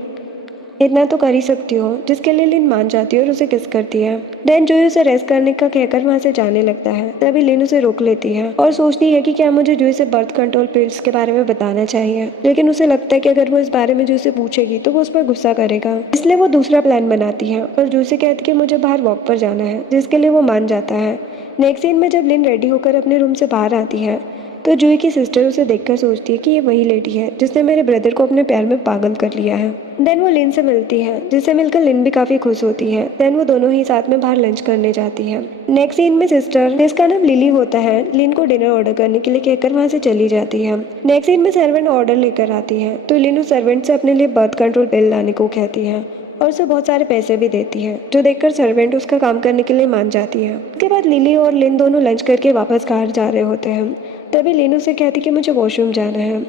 इतना तो कर ही सकती हो, जिसके लिए लिन मान जाती है और उसे किस करती है। देन जोई उसे रेस्ट करने का कहकर वहाँ से जाने लगता है, तभी लिन उसे रोक लेती है और सोचती है कि क्या मुझे जोई से बर्थ कंट्रोल पिल्स के बारे में बताना चाहिए, लेकिन उसे लगता है कि अगर वो इस बारे में जोई से पूछेगी तो वो उस पर गुस्सा करेगा, इसलिए वो दूसरा प्लान बनाती है और जोई से कहती है कि मुझे बाहर वॉक पर जाना है, जिसके लिए वो मान जाता है। नेक्स्ट सीन में जब लिन रेडी होकर अपने रूम से बाहर आती है तो जुई की सिस्टर उसे देखकर सोचती है कि ये वही लेडी है जिसने मेरे ब्रदर को अपने प्यार में पागल कर लिया है। देन वो लिन से मिलती है, जिससे मिलकर लिन भी काफी खुश होती है। देन वो दोनों ही साथ में बाहर लंच करने जाती है। नेक्स्ट सीन में सिस्टर, जिसका नाम लिली होता है, लिन को डिनर ऑर्डर करने के लिए कहकर वहाँ से चली जाती है। नेक्स्ट सीन में सर्वेंट ऑर्डर लेकर आती है तो लिन उस सर्वेंट से अपने लिए बर्थ कंट्रोल पिल लाने को कहती है और उसे बहुत सारे पैसे भी देती है, जो देखकर सर्वेंट उसका काम करने के लिए मान जाती है। उसके बाद लिली और लिन दोनों लंच करके वापस घर जा रहे होते हैं, तभी लिन उसे कहती कि मुझे वॉशरूम जाना है,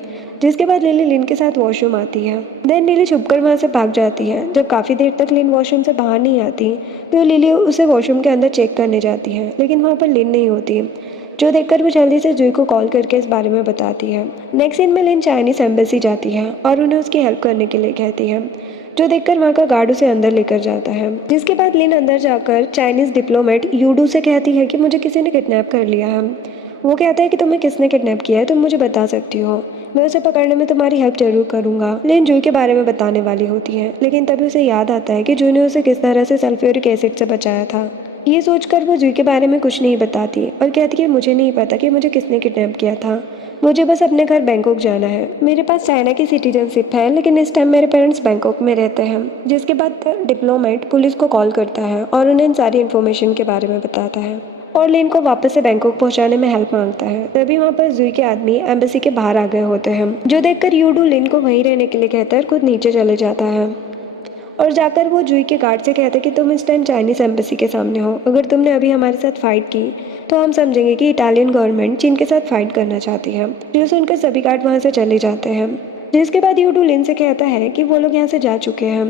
जिसके बाद लिली लिन के साथ वॉशरूम आती है। देन लिली छुपकर वहाँ से भाग जाती है। जब काफ़ी देर तक लिन वॉशरूम से बाहर नहीं आती तो लिली उसे वॉशरूम के अंदर चेक करने जाती है, लेकिन वहाँ पर लिन नहीं होती, जो देखकर वो जल्दी से जुई को कॉल करके इस बारे में बताती है। नेक्स्ट सीन में लिन चाइनीज एम्बेसी जाती है और उन्हें उसकी हेल्प करने के लिए कहती है, जो देखकर वहाँ का गार्ड उसे अंदर लेकर जाता है। जिसके बाद लिन अंदर जाकर चाइनीज डिप्लोमेट यूडू से कहती है कि मुझे किसी ने किडनैप कर लिया है। वो कहता है कि तुम्हें किसने किडनैप किया है तुम मुझे बता सकती हो, मैं उसे पकड़ने में तुम्हारी हेल्प जरूर करूंगा। लिन जुई के बारे में बताने वाली होती है, लेकिन तभी उसे याद आता है कि जुई ने उसे किस तरह से सल्फ्यूरिक एसिड से बचाया था। ये सोचकर वो जूही के बारे में कुछ नहीं बताती और कहती है मुझे नहीं पता कि मुझे किसने किडनैप किया था। मुझे बस अपने घर बैंकॉक जाना है। मेरे पास चाइना की सिटीजनशिप है लेकिन इस टाइम मेरे पेरेंट्स बैंकॉक में रहते हैं। जिसके बाद डिप्लोमेट पुलिस को कॉल करता है और उन्हें इन सारी इन्फॉर्मेशन के बारे में बताता है और लिन को वापस से बैंकॉक पहुंचाने में हेल्प मांगता है। तभी वहाँ पर जूही के आदमी एम्बेसी के बाहर आ गए होते हैं, जो देखकर यूडू लिन को वहीं रहने के लिए कहता है और खुद नीचे चले जाता है और जाकर वो जूही के गार्ड से कहता है कि तुम इस टाइम चाइनीज एम्बेसी के सामने हो। अगर तुमने अभी हमारे साथ फाइट की तो हम समझेंगे कि इटालियन गवर्नमेंट चीन के साथ फाइट करना चाहती है। जो सुनकर सभी गार्ड वहाँ से चले जाते हैं। जिसके बाद यूडू लिन से कहता है कि वो लोग यहाँ से जा चुके हैं।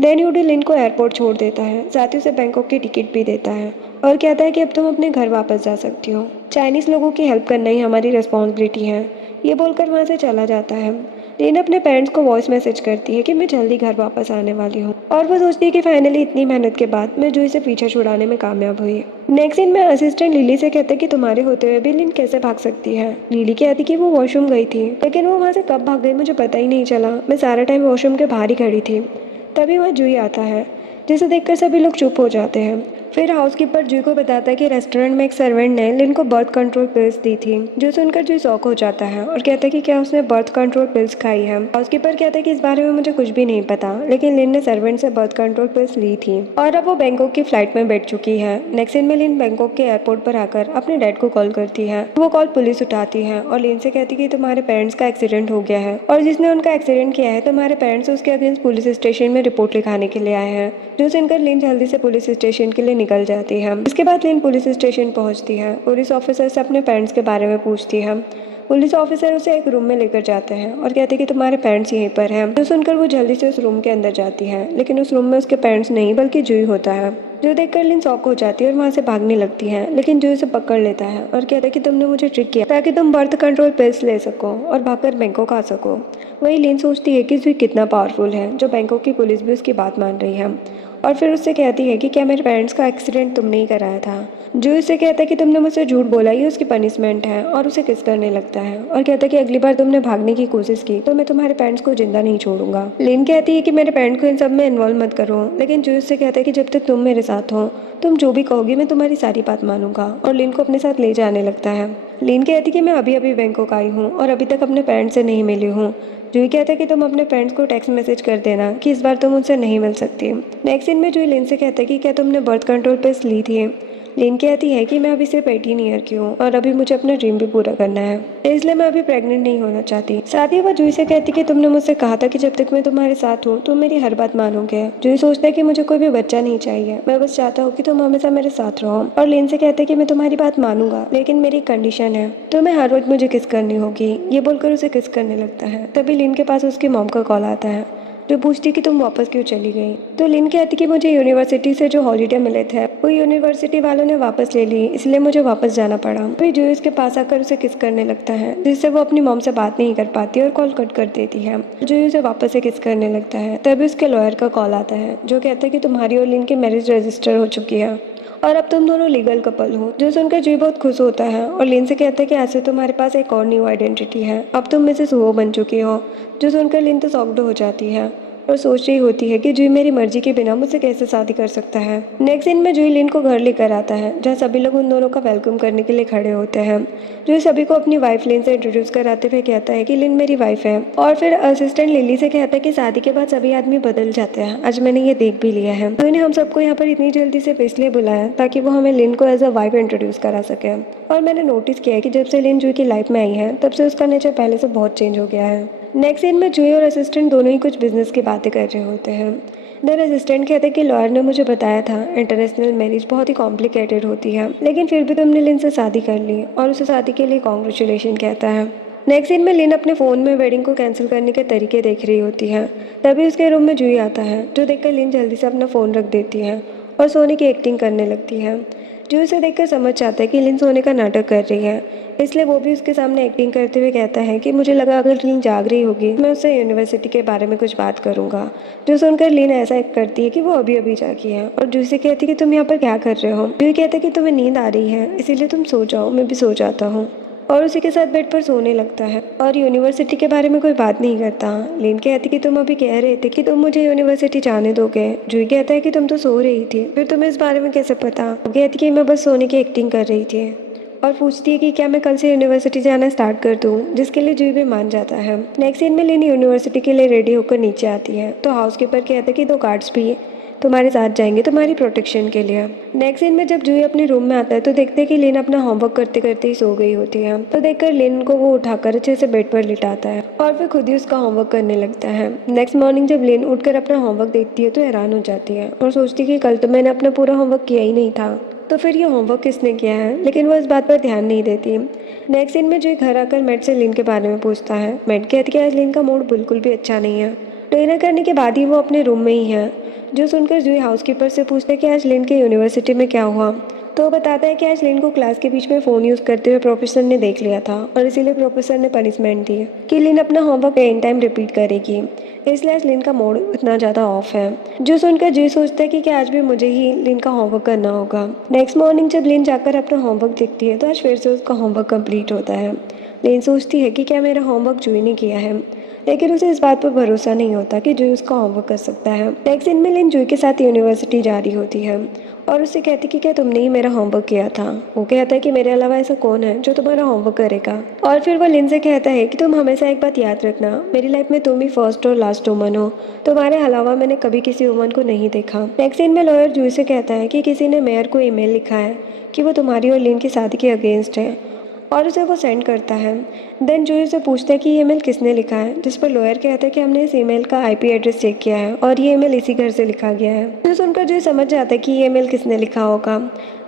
देन यूडू लिन को एयरपोर्ट छोड़ देता है, साथ ही उसे बैंकॉक की टिकट भी देता है और कहता है कि अब तुम अपने घर वापस जा सकती हो। चाइनीज लोगों की हेल्प करना ही हमारी रिस्पॉन्सिबिलिटी है। ये बोलकर वहाँ से चला जाता है। लिन अपने पेरेंट्स को वॉइस मैसेज करती है कि मैं जल्दी घर वापस आने वाली हूँ और वो सोचती है कि फाइनली इतनी मेहनत के बाद मैं जूही से पीछा छुड़ाने में कामयाब हुई। नेक्स्ट सीन में असिस्टेंट लिली से कहते हैं कि तुम्हारे होते हुए भी लिन कैसे भाग सकती है। लिली कहती कि वो वॉशरूम गई थी लेकिन वो वहाँ से कब भाग गई मुझे पता ही नहीं चला। मैं सारा टाइम वॉशरूम के बाहर ही खड़ी थी। तभी वहाँ जूही आता है, जिसे देखकर सभी लोग चुप हो जाते हैं। फिर हाउसकीपर जूही को बताता है कि रेस्टोरेंट में एक सर्वेंट ने लिन को बर्थ कंट्रोल पिल्स दी थी। जो सुनकर जूही शॉक हो जाता है और कहता है कि क्या उसने बर्थ कंट्रोल पिल्स खाई है। हाउसकीपर कहता है कि इस बारे में मुझे कुछ भी नहीं पता, लेकिन लिन ने सर्वेंट से बर्थ कंट्रोल पिल्स ली थी और अब वो बैंकॉक की फ्लाइट में बैठ चुकी है। नेक्स्ट सीन में लिन बैंकॉक के एयरपोर्ट पर आकर अपने डैड को कॉल करती है। वो कॉल पुलिस उठाती है और लिन से कहती है कि तुम्हारे पेरेंट्स का एक्सीडेंट हो गया है और जिसने उनका एक्सीडेंट किया है तुम्हारे पेरेंट्स उसके अगेंस्ट पुलिस स्टेशन में रिपोर्ट लिखाने के लिए आए हैं। जो सुनकर लिन जल्दी से पुलिस स्टेशन के लिए निकल जाती है। इसके बाद लिन पुलिस स्टेशन पहुंचती है। पुलिस ऑफिसर से अपने पेरेंट्स के बारे में पूछती है। पुलिस ऑफिसर उसे एक रूम में लेकर जाते हैं और कहते हैं कि तुम्हारे पेरेंट्स यहीं पर हैं। जो सुनकर वो जल्दी से उस रूम के अंदर जाती है, लेकिन उस रूम में उसके पेरेंट्स नहीं बल्कि जूही होता है। जो देखकर लिन शॉक हो जाती है और वहाँ से भागने लगती है, लेकिन जूही उसे पकड़ लेता है और कहता है कि तुमने मुझे ट्रिक किया ताकि तुम बर्थ कंट्रोल पिल्स ले सको और भागकर बैंकॉक आ सको। वही लिन सोचती है कि जूही कितना पावरफुल है, जो बैंकॉक की पुलिस भी उसकी बात मान रही है और फिर उससे कहती है कि क्या मेरे पेरेंट्स का एक्सीडेंट तुमने ही कराया था। जो उससे कहता है कि तुमने मुझसे झूठ बोला, ये उसकी पनिशमेंट है और उसे किस करने लगता है और कहता है कि अगली बार तुमने भागने की कोशिश की तो मैं तुम्हारे पेरेंट्स को जिंदा नहीं छोड़ूंगा। लिन कहती है कि मेरे पेरेंट्स को इन सब में इन्वॉल्व मत करो, लेकिन जो उससे कहता है कि जब तक तुम मेरे साथ हो तुम जो भी कहोगी मैं तुम्हारी सारी बात मानूंगा और लिन को अपने साथ ले जाने लगता है। लिन कहती कि मैं अभी अभी बैंकॉक आई हूँ और अभी तक अपने पेरेंट्स से नहीं मिली हूँ। जूही कहता है कि तुम अपने पेरेंट्स को टेक्स्ट मैसेज कर देना कि इस बार तुम उनसे नहीं मिल सकती। नेक्स्ट सीन में जूही लिन से कहता है कि क्या तुमने बर्थ कंट्रोल पिल्स ली थी। लिन कहती है कि मैं अभी सिर्फ 18 ईयर की हूँ और अभी मुझे अपना ड्रीम भी पूरा करना है, इसलिए मैं अभी प्रेग्नेंट नहीं होना चाहती। साथ ही वह जूही से कहती कि तुमने मुझसे कहा था कि जब तक मैं तुम्हारे साथ हूँ तुम मेरी हर बात मानोगे। जूही सोचता है कि मुझे कोई भी बच्चा नहीं चाहिए, मैं बस चाहता हूँ कि तुम हमेशा मेरे साथ रहो। और लिन से कहते कि मैं तुम्हारी बात मानूंगा, लेकिन मेरी कंडीशन है, तुम्हें हर रोज मुझे किस करनी होगी। ये बोलकर उसे किस करने लगता है। तभी लिन के पास उसकी मॉम का कॉल आता है, जो पूछती कि तुम वापस क्यों चली गई। तो लिन कहती कि मुझे यूनिवर्सिटी से जो हॉलीडे मिले थे वो यूनिवर्सिटी वालों ने वापस ले ली, इसलिए मुझे वापस जाना पड़ा। फिर जूही उसके पास आकर उसे किस करने लगता है, जिससे वो अपनी मॉम से बात नहीं कर पाती और कॉल कट कर देती है। जूही उसे वापस से किस करने लगता है। तभी उसके लॉयर का कॉल आता है, जो कहता है कि तुम्हारी और लिन की मैरिज रजिस्टर हो चुकी है और अब तुम दोनों लीगल कपल हो। जो सुनकर जूही बहुत खुश होता है और लिन से कहता है कि ऐसे तुम्हारे पास एक और न्यू आइडेंटिटी है, अब तुम मिसेस वो बन चुकी हो। जो सुनकर लिन तो शॉक्ड हो जाती है और सोच रही होती है कि जूही मेरी मर्जी के बिना मुझसे कैसे शादी कर सकता है। नेक्स्ट सीन में जूही लिन को घर लेकर आता है, जहाँ सभी लोग उन दोनों का वेलकम करने के लिए खड़े होते हैं। जूही सभी को अपनी वाइफ लिन से इंट्रोड्यूस कराते हुए कहता है कि लिन मेरी वाइफ है और फिर असिस्टेंट लिली से कहता है कि शादी के बाद सभी आदमी बदल जाते हैं, आज मैंने ये देख भी लिया है। जूही ने हम सबको यहाँ पर इतनी जल्दी से इसलिए बुलाया ताकि वो हमें लिन को एज अ वाइफ इंट्रोड्यूस करा सके। और मैंने नोटिस किया है कि जब से लिन जूही की लाइफ में आई है तब से उसका नेचर पहले से बहुत चेंज हो गया है। नेक्स्ट सीन में जूही और असिस्टेंट दोनों ही कुछ बिजनेस की बातें कर रहे होते हैं। देन असिस्टेंट कहते हैं कि लॉयर ने मुझे बताया था इंटरनेशनल मैरिज बहुत ही कॉम्प्लिकेटेड होती है, लेकिन फिर भी तुमने लिन से शादी कर ली और उसे शादी के लिए कॉन्ग्रेचुलेशन कहता है। नेक्स्ट सीन में लिन अपने फ़ोन में वेडिंग को कैंसिल करने के तरीके देख रही होती है। तभी उसके रूम में जूही आता है, जो देखकर लिन जल्दी से अपना फ़ोन रख देती है और सोने की एक्टिंग करने लगती है। जो उसे देखकर समझ जाता है कि लिन सोने का नाटक कर रही है, इसलिए वो भी उसके सामने एक्टिंग करते हुए कहता है कि मुझे लगा अगर लिन जाग रही होगी मैं उससे यूनिवर्सिटी के बारे में कुछ बात करूंगा। जो सुनकर लिन ऐसा एक्ट करती है कि वो अभी अभी जागी है और जूही से कहती है कि तुम यहाँ पर क्या कर रहे हो। जूही कहता है कि तुम्हें नींद आ रही है, इसीलिए तुम सो जाओ, मैं भी सो जाता हूँ। और उसी के साथ बेड पर सोने लगता है और यूनिवर्सिटी के बारे में कोई बात नहीं करता। लिन कहती कि तुम अभी कह रहे थे कि तुम मुझे यूनिवर्सिटी जाने दोगे। जूही कहता है कि तुम तो सो रही थी, फिर तुम्हें इस बारे में कैसे पता। वो कहती कि मैं बस सोने की एक्टिंग कर रही थी और पूछती है कि क्या मैं कल से यूनिवर्सिटी जाना स्टार्ट कर दूँ, जिसके लिए जूही भी मान जाता है। नेक्स्ट सीन में लिन यूनिवर्सिटी के लिए रेडी होकर नीचे आती है तो हाउसकीपर कहता है कि 2 गार्ड्स भी तुम्हारे साथ जाएंगे तुम्हारी प्रोटेक्शन के लिए। नेक्स्ट सीन में जब जूही अपने रूम में आता है तो देखते हैं कि लिन अपना होमवर्क करते करते ही सो गई होती है। तो देखकर लिन को वो उठाकर अच्छे से बेड पर लिटाता है और फिर खुद ही उसका होमवर्क करने लगता है। नेक्स्ट मॉर्निंग जब लिन उठकर अपना होमवर्क देखती है तो हैरान हो जाती है और सोचती है कि कल तो मैंने अपना पूरा होमवर्क किया ही नहीं था, तो फिर ये होमवर्क किसने किया है। लेकिन वो इस बात पर ध्यान नहीं देती। नेक्स्ट सीन में जूही घर आकर मैट से लिन के बारे में पूछता है। मैट कहती है आज लिन का मूड बिल्कुल भी अच्छा नहीं है। डिनर करने के बाद ही वो अपने रूम में ही है। जो सुनकर जूही हाउसकीपर से पूछता है कि आज लिन के यूनिवर्सिटी में क्या हुआ। तो वो बताता है कि आज लिन को क्लास के बीच में फ़ोन यूज़ करते हुए प्रोफेसर ने देख लिया था और इसीलिए प्रोफेसर ने पनिशमेंट दी कि लिन अपना होमवर्क एन टाइम रिपीट करेगी, इसलिए आज लिन का मूड इतना ज़्यादा ऑफ है। जो सुनकर जूही सोचता है कि क्या आज भी मुझे ही लिन का होमवर्क करना होगा। नेक्स्ट मॉर्निंग जब लिन जाकर अपना होमवर्क देखती है तो आज फिर से उसका होमवर्क कंप्लीट होता है। लिन सोचती है कि क्या मेरा होमवर्क जूही ने किया है, लेकिन उसे इस बात पर भरोसा नहीं होता कि जूही उसका होमवर्क कर सकता है। नेक्स्ट दिन में लिन जूही के साथ यूनिवर्सिटी जा रही होती है और उससे कहती कि क्या तुमने ही मेरा होमवर्क किया था। वो कहता है कि मेरे अलावा ऐसा कौन है जो तुम्हारा होमवर्क करेगा। और फिर वो लिन से कहता है कि तुम हमेशा एक बात याद रखना, मेरी लाइफ में तुम ही फर्स्ट और लास्ट वुमन हो, तुम्हारे अलावा मैंने कभी किसी वुमन को नहीं देखा। नेक्स्ट दिन में लॉयर जूही से कहता है कि किसी ने मेयर को ईमेल लिखा है कि वो तुम्हारी और लिन की शादी के अगेंस्ट है और उसे वो सेंड करता है। देन जूही से पूछता है कि ये ईमेल किसने लिखा है, जिस पर लॉयर कहता है कि हमने इस ईमेल का आईपी एड्रेस चेक किया है और ये ईमेल इसी घर से लिखा गया है। तो सुनकर जूही समझ जाता है कि ये ईमेल किसने लिखा होगा।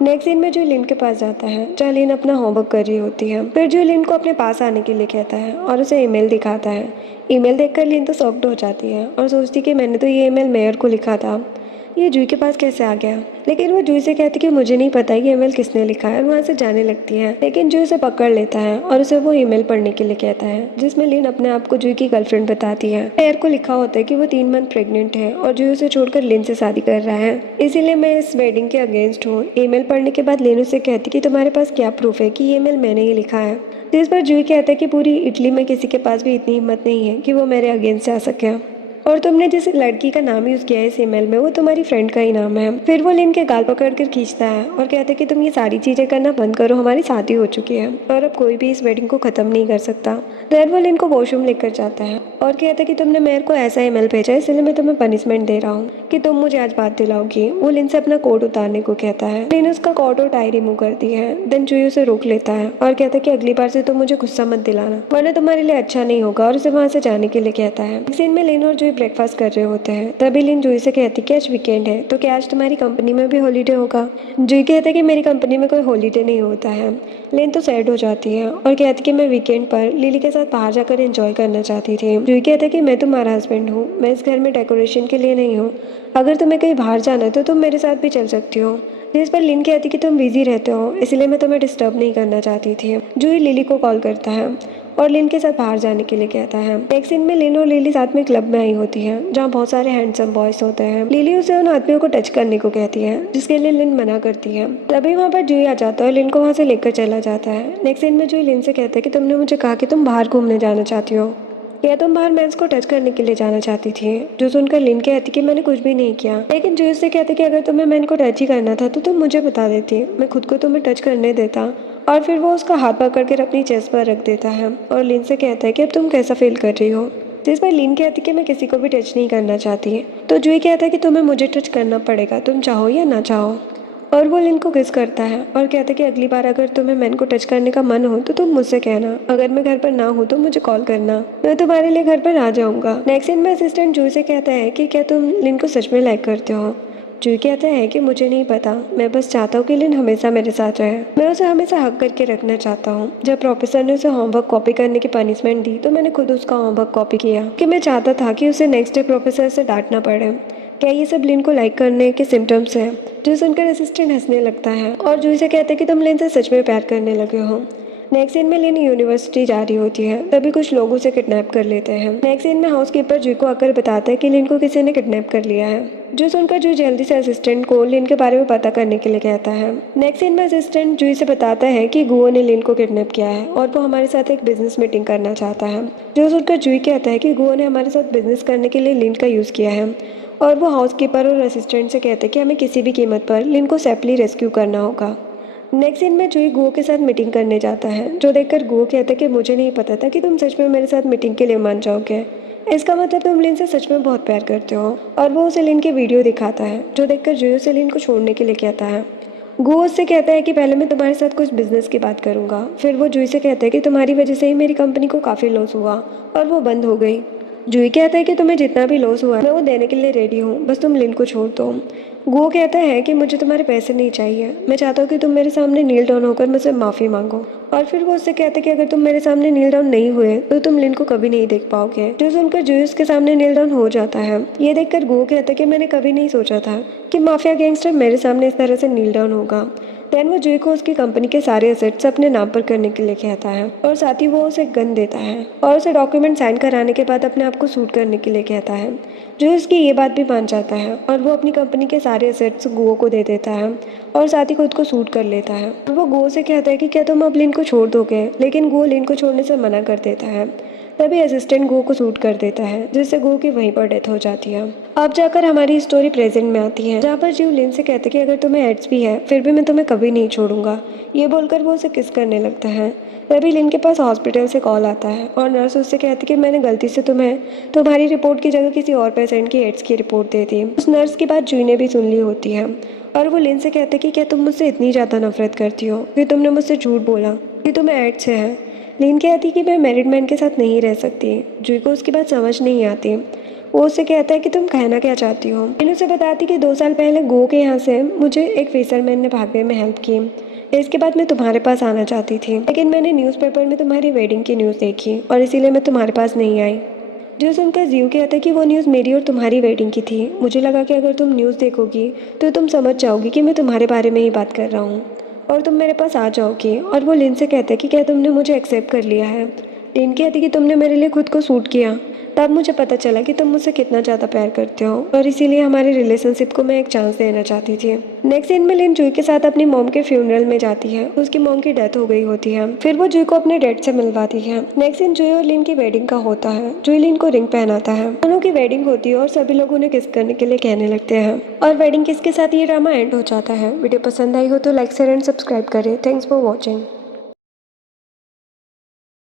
नेक्स्ट सीन में जूही लिन के पास जाता है जहाँ लिन अपना होमवर्क कर रही होती है। फिर जूही लिन को अपने पास आने के लिए कहता है और उसे ईमेल दिखाता है। ईमेल देखकर लिन तो शॉक्ड हो जाती है और सोचती कि मैंने तो ये ईमेल मेयर को लिखा था, ये जूही के पास कैसे आ गया। लेकिन वो जूही से कहती कि मुझे नहीं पता ये ईमेल किसने लिखा है और वहाँ से जाने लगती है। लेकिन जूही उसे पकड़ लेता है और उसे वो ईमेल पढ़ने के लिए कहता है जिसमें लिन अपने आप को जूही की गर्लफ्रेंड बताती है। मेयर को लिखा होता है कि वो 3 मंथ प्रेग्नेंट है और जूही उसे छोड़कर लिन से शादी कर रहा है, इसीलिए मैं इस वेडिंग के अगेंस्ट हूँ। ईमेल पढ़ने के बाद लिन उसे कहती कि तुम्हारे पास क्या प्रूफ है कि ये ईमेल मैंने ही लिखा है। जिस पर जूही कहता है कि पूरी इटली में किसी के पास भी इतनी हिम्मत नहीं है कि वो मेरे अगेंस्ट आ सके और तुमने जिस लड़की का नाम यूज़ किया है इस ईमेल में वो तुम्हारी फ्रेंड का ही नाम है। फिर वो लिन के गाल पकड़ कर खींचता है और कहता है कि तुम ये सारी चीज़ें करना बंद करो, हमारी शादी हो चुकी है और अब कोई भी इस वेडिंग को ख़त्म नहीं कर सकता। देन वो लिन को वॉशरूम लेकर जाता है और कहता है कि तुमने मेरे को ऐसा ईमेल भेजा है इसलिए मैं तुम्हें पनिशमेंट दे रहा हूँ कि तुम मुझे आज बात दिलाओगी। वो लिन से अपना कोट उतारने को कहता है। लिन उसका कोट और टाई रिमूव करती है। देन जूही उसे रोक लेता है और कहता है कि अगली बार से तुम मुझे गुस्सा मत दिलाना वरना तुम्हारे लिए अच्छा नहीं होगा और उसे वहाँ से जाने के लिए कहता है। सीन में लिन और जूही ब्रेकफास्ट कर रहे होते हैं। तभी लिन जूही से कहती कि आज वीकेंड है तो क्या आज तुम्हारी कंपनी में भी हॉलीडे होगा। जूही कहता है कि मेरी कंपनी में कोई हॉलीडे नहीं होता है। लिन तो सैड हो जाती है और कहती कि मैं वीकेंड पर लिली के साथ बाहर जाकर एंजॉय करना चाहती थी। जूही कहता है कि मैं तुम्हारा हस्बैंड हूँ, मैं इस घर में डेकोरेशन के लिए नहीं हूँ, अगर तुम्हें कहीं बाहर जाना है तो तुम मेरे साथ भी चल सकती हो। जिस पर लिन कहती कि तुम बिजी रहते हो इसलिए मैं तुम्हें डिस्टर्ब नहीं करना चाहती थी। जूही लिली को कॉल करता है और लिन के साथ बाहर जाने के लिए कहता है। नेक्स्ट सीन में लिन और लिली साथ में क्लब में आई होती है जहाँ बहुत सारे हैंडसम बॉयज होते हैं। लिली उसे उन आदमियों को टच करने को कहती है जिसके लिए लिन मना करती है। तभी वहाँ पर जूही आ जाता है और लिन को वहाँ से लेकर चला जाता है। नेक्स्ट सीन में जूही लिन से कहता है कि तुमने मुझे कहा कि तुम बाहर घूमने जाना चाहती हो या तुम बाहर मेंस को टच करने के लिए जाना चाहती थी। जो सुनकर लिन कहती कि मैंने कुछ भी नहीं किया। लेकिन जूही से कहती कि अगर तुम्हें मैन को टच ही करना था तो तुम मुझे बता देती, मैं खुद को तुम्हें टच करने देता। और फिर वो उसका हाथ पकड़कर अपनी चेस्ट पर रख देता है और लिन से कहता है कि अब तुम कैसा फील कर रही हो। जिस पर लिन कहती कि मैं किसी को भी टच नहीं करना चाहती। तो जूही कहता है कि तुम्हें मुझे टच करना पड़ेगा, तुम चाहो या ना चाहो। और वो लिन को किस करता है और कहता है कि अगली बार अगर तुम्हें मैन को टच करने का मन हो तो तुम मुझसे कहना, अगर मैं घर पर ना हूँ तो मुझे कॉल करना, मैं तुम्हारे लिए घर पर आ जाऊँगा। नेक्स्ट सीन में असिस्टेंट जूही से कहता है कि क्या तुम लिन को सच में लाइक करते हो। जूही कहता है कि मुझे नहीं पता, मैं बस चाहता हूँ कि लिन हमेशा मेरे साथ रहे, मैं उसे हमेशा हक करके रखना चाहता हूँ। जब प्रोफेसर ने उसे होमवर्क कॉपी करने की पनिशमेंट दी तो मैंने खुद उसका होमवर्क कॉपी किया कि मैं चाहता था कि उसे नेक्स्ट डे प्रोफेसर से डांटना पड़े। क्या ये सब लिन को लाइक करने के सिम्टम्स हैं। जो सुनकर असिस्टेंट हंसने लगता है और जूही से कहते हैं कि तुम लिन से सच में प्यार करने लगे हो। नेक्स्ट सीन में लिन यूनिवर्सिटी जा रही होती है तभी कुछ लोग उसे किडनैप कर लेते हैं। नेक्स्ट सीन में हाउसकीपर जूही को आकर बताता है कि लिन को किसी ने किडनैप कर लिया है। जो सुनकर जूही जल्दी से असिस्टेंट को लिन के बारे में पता करने के लिए कहता है। नेक्स्ट सीन में असिस्टेंट जूही से बताता है कि गुओ ने लिन को किडनैप किया है और वो हमारे साथ एक बिजनेस मीटिंग करना चाहता है। जो सुनकर जूही कहता है कि गुओ ने हमारे साथ बिजनेस करने के लिए लिन का यूज़ किया है और वो हाउसकीपर और असिस्टेंट से कहते हैं कि हमें किसी भी कीमत पर लिन को सेफली रेस्क्यू करना होगा। नेक्स्ट सीन में जूही गुओ के साथ मीटिंग करने जाता है, जो देखकर गुओ कहता है कि मुझे नहीं पता था कि तुम सच में मेरे साथ मीटिंग के लिए मान जाओगे। इसका मतलब तुम लिन से सच में बहुत प्यार करते हो। और वो उसे लिन की वीडियो दिखाता है, जो देखकर जूही उसे लिन को छोड़ने के लिए कहता है। गुओ उससे कहता है कि पहले मैं तुम्हारे साथ कुछ बिजनेस की बात करूंगा। फिर वो जूही से कहता है कि तुम्हारी वजह से ही मेरी कंपनी को काफ़ी लॉस हुआ और वो बंद हो गई। जूही कहता है कि तुम्हें जितना भी लॉस हुआ है मैं वो देने के लिए रेडी हूँ, बस तुम लिन को छोड़ दो। गुओ कहता है कि मुझे तुम्हारे पैसे नहीं चाहिए, मैं चाहता हूँ कि तुम मेरे सामने नील डाउन होकर मुझसे माफ़ी मांगो। और फिर वो उससे कहता है कि अगर तुम मेरे सामने नील डाउन नहीं हुए तो तुम लिन को कभी नहीं देख पाओगे। जो सुनकर जूही उसके सामने नील डाउन हो जाता है। ये देखकर गुओ कहता है कि मैंने कभी नहीं सोचा था कि माफिया गैंगस्टर मेरे सामने इस तरह से नील डाउन होगा। देन वो जूही को उसकी कंपनी के सारे एसेट्स अपने नाम पर करने के लिए कहता है और साथ ही वो उसे गन देता है और उसे डॉक्यूमेंट साइन कराने के बाद अपने आप को सूट करने के लिए कहता है। जो उसकी ये बात भी मान जाता है और वो अपनी कंपनी के सारे एसेट्स गुओ को दे देता है और साथ ही खुद को सूट कर लेता है। वो गुओ से कहता है कि क्या तुम अब लिन को छोड़ दोगे, लेकिन गुओ लिन को छोड़ने से मना कर देता है। तभी असिस्टेंट गुओ को सूट कर देता है, जिससे गुओ की वहीं पर डेथ हो जाती है। अब जाकर हमारी स्टोरी प्रेजेंट में आती है, जहाँ पर जीव लिन से कहते कि अगर तुम्हें एड्स भी है फिर भी मैं तुम्हें कभी नहीं छोड़ूंगा। ये बोलकर वो उसे किस करने लगता है। तभी लिन के पास हॉस्पिटल से कॉल आता है और नर्स उससे कहती कि मैंने गलती से तुम्हारी रिपोर्ट की जगह किसी और पेशेंट की एड्स की रिपोर्ट दे दी। उस नर्स की बात जूही ने भी सुन ली होती है और वो लिन से कहते कि क्या तुम मुझसे इतनी ज़्यादा नफरत करती हो कि तुमने मुझसे झूठ बोला कि तुम्हें एड्स है। लिन कहती कि मैं मैरिड मैन के साथ नहीं रह सकती। जूही को उसकी बात समझ नहीं आती। वो उससे कहता है कि तुम कहना क्या चाहती हो। लिन उसे बताती कि 2 साल पहले गो के यहाँ से मुझे एक फिशरमैन ने भागने में हेल्प की। इसके बाद मैं तुम्हारे पास आना चाहती थी, लेकिन मैंने न्यूज़पेपर में तुम्हारी वेडिंग की न्यूज़ देखी और इसीलिए मैं तुम्हारे पास नहीं आई। जो सुनकर जीव कहता है कि वो न्यूज़ मेरी और तुम्हारी वेडिंग की थी। मुझे लगा कि अगर तुम न्यूज़ देखोगी तो तुम समझ जाओगी कि मैं तुम्हारे बारे में ही बात कर रहा हूँ और तुम मेरे पास आ जाओगी। और वो लिन से कहता है कि क्या तुमने मुझे एक्सेप्ट कर लिया है। लिन कहती कि तुमने मेरे लिए खुद को सूट किया, तब मुझे पता चला कि तुम मुझसे कितना ज़्यादा प्यार करते हो और इसीलिए हमारे रिलेशनशिप को मैं एक चांस देना चाहती थी। नेक्स्ट सीन में लिन जूही के साथ अपनी मॉम के फ्यूनरल में जाती है। उसकी मॉम की डेथ हो गई होती है। फिर वो जूही को अपने डैड से मिलवाती है। नेक्स्ट सीन जूही और लिन की वेडिंग का होता है। जूही लिन को रिंग पहनाता है। दोनों की वेडिंग होती है और सभी लोग उन्हें किस करने के लिए कहने लगते हैं और वेडिंग किस के साथ ये ड्रामा एंड हो जाता है। वीडियो पसंद आई हो तो लाइक शेयर एंड सब्सक्राइब करें। Thanks for watching.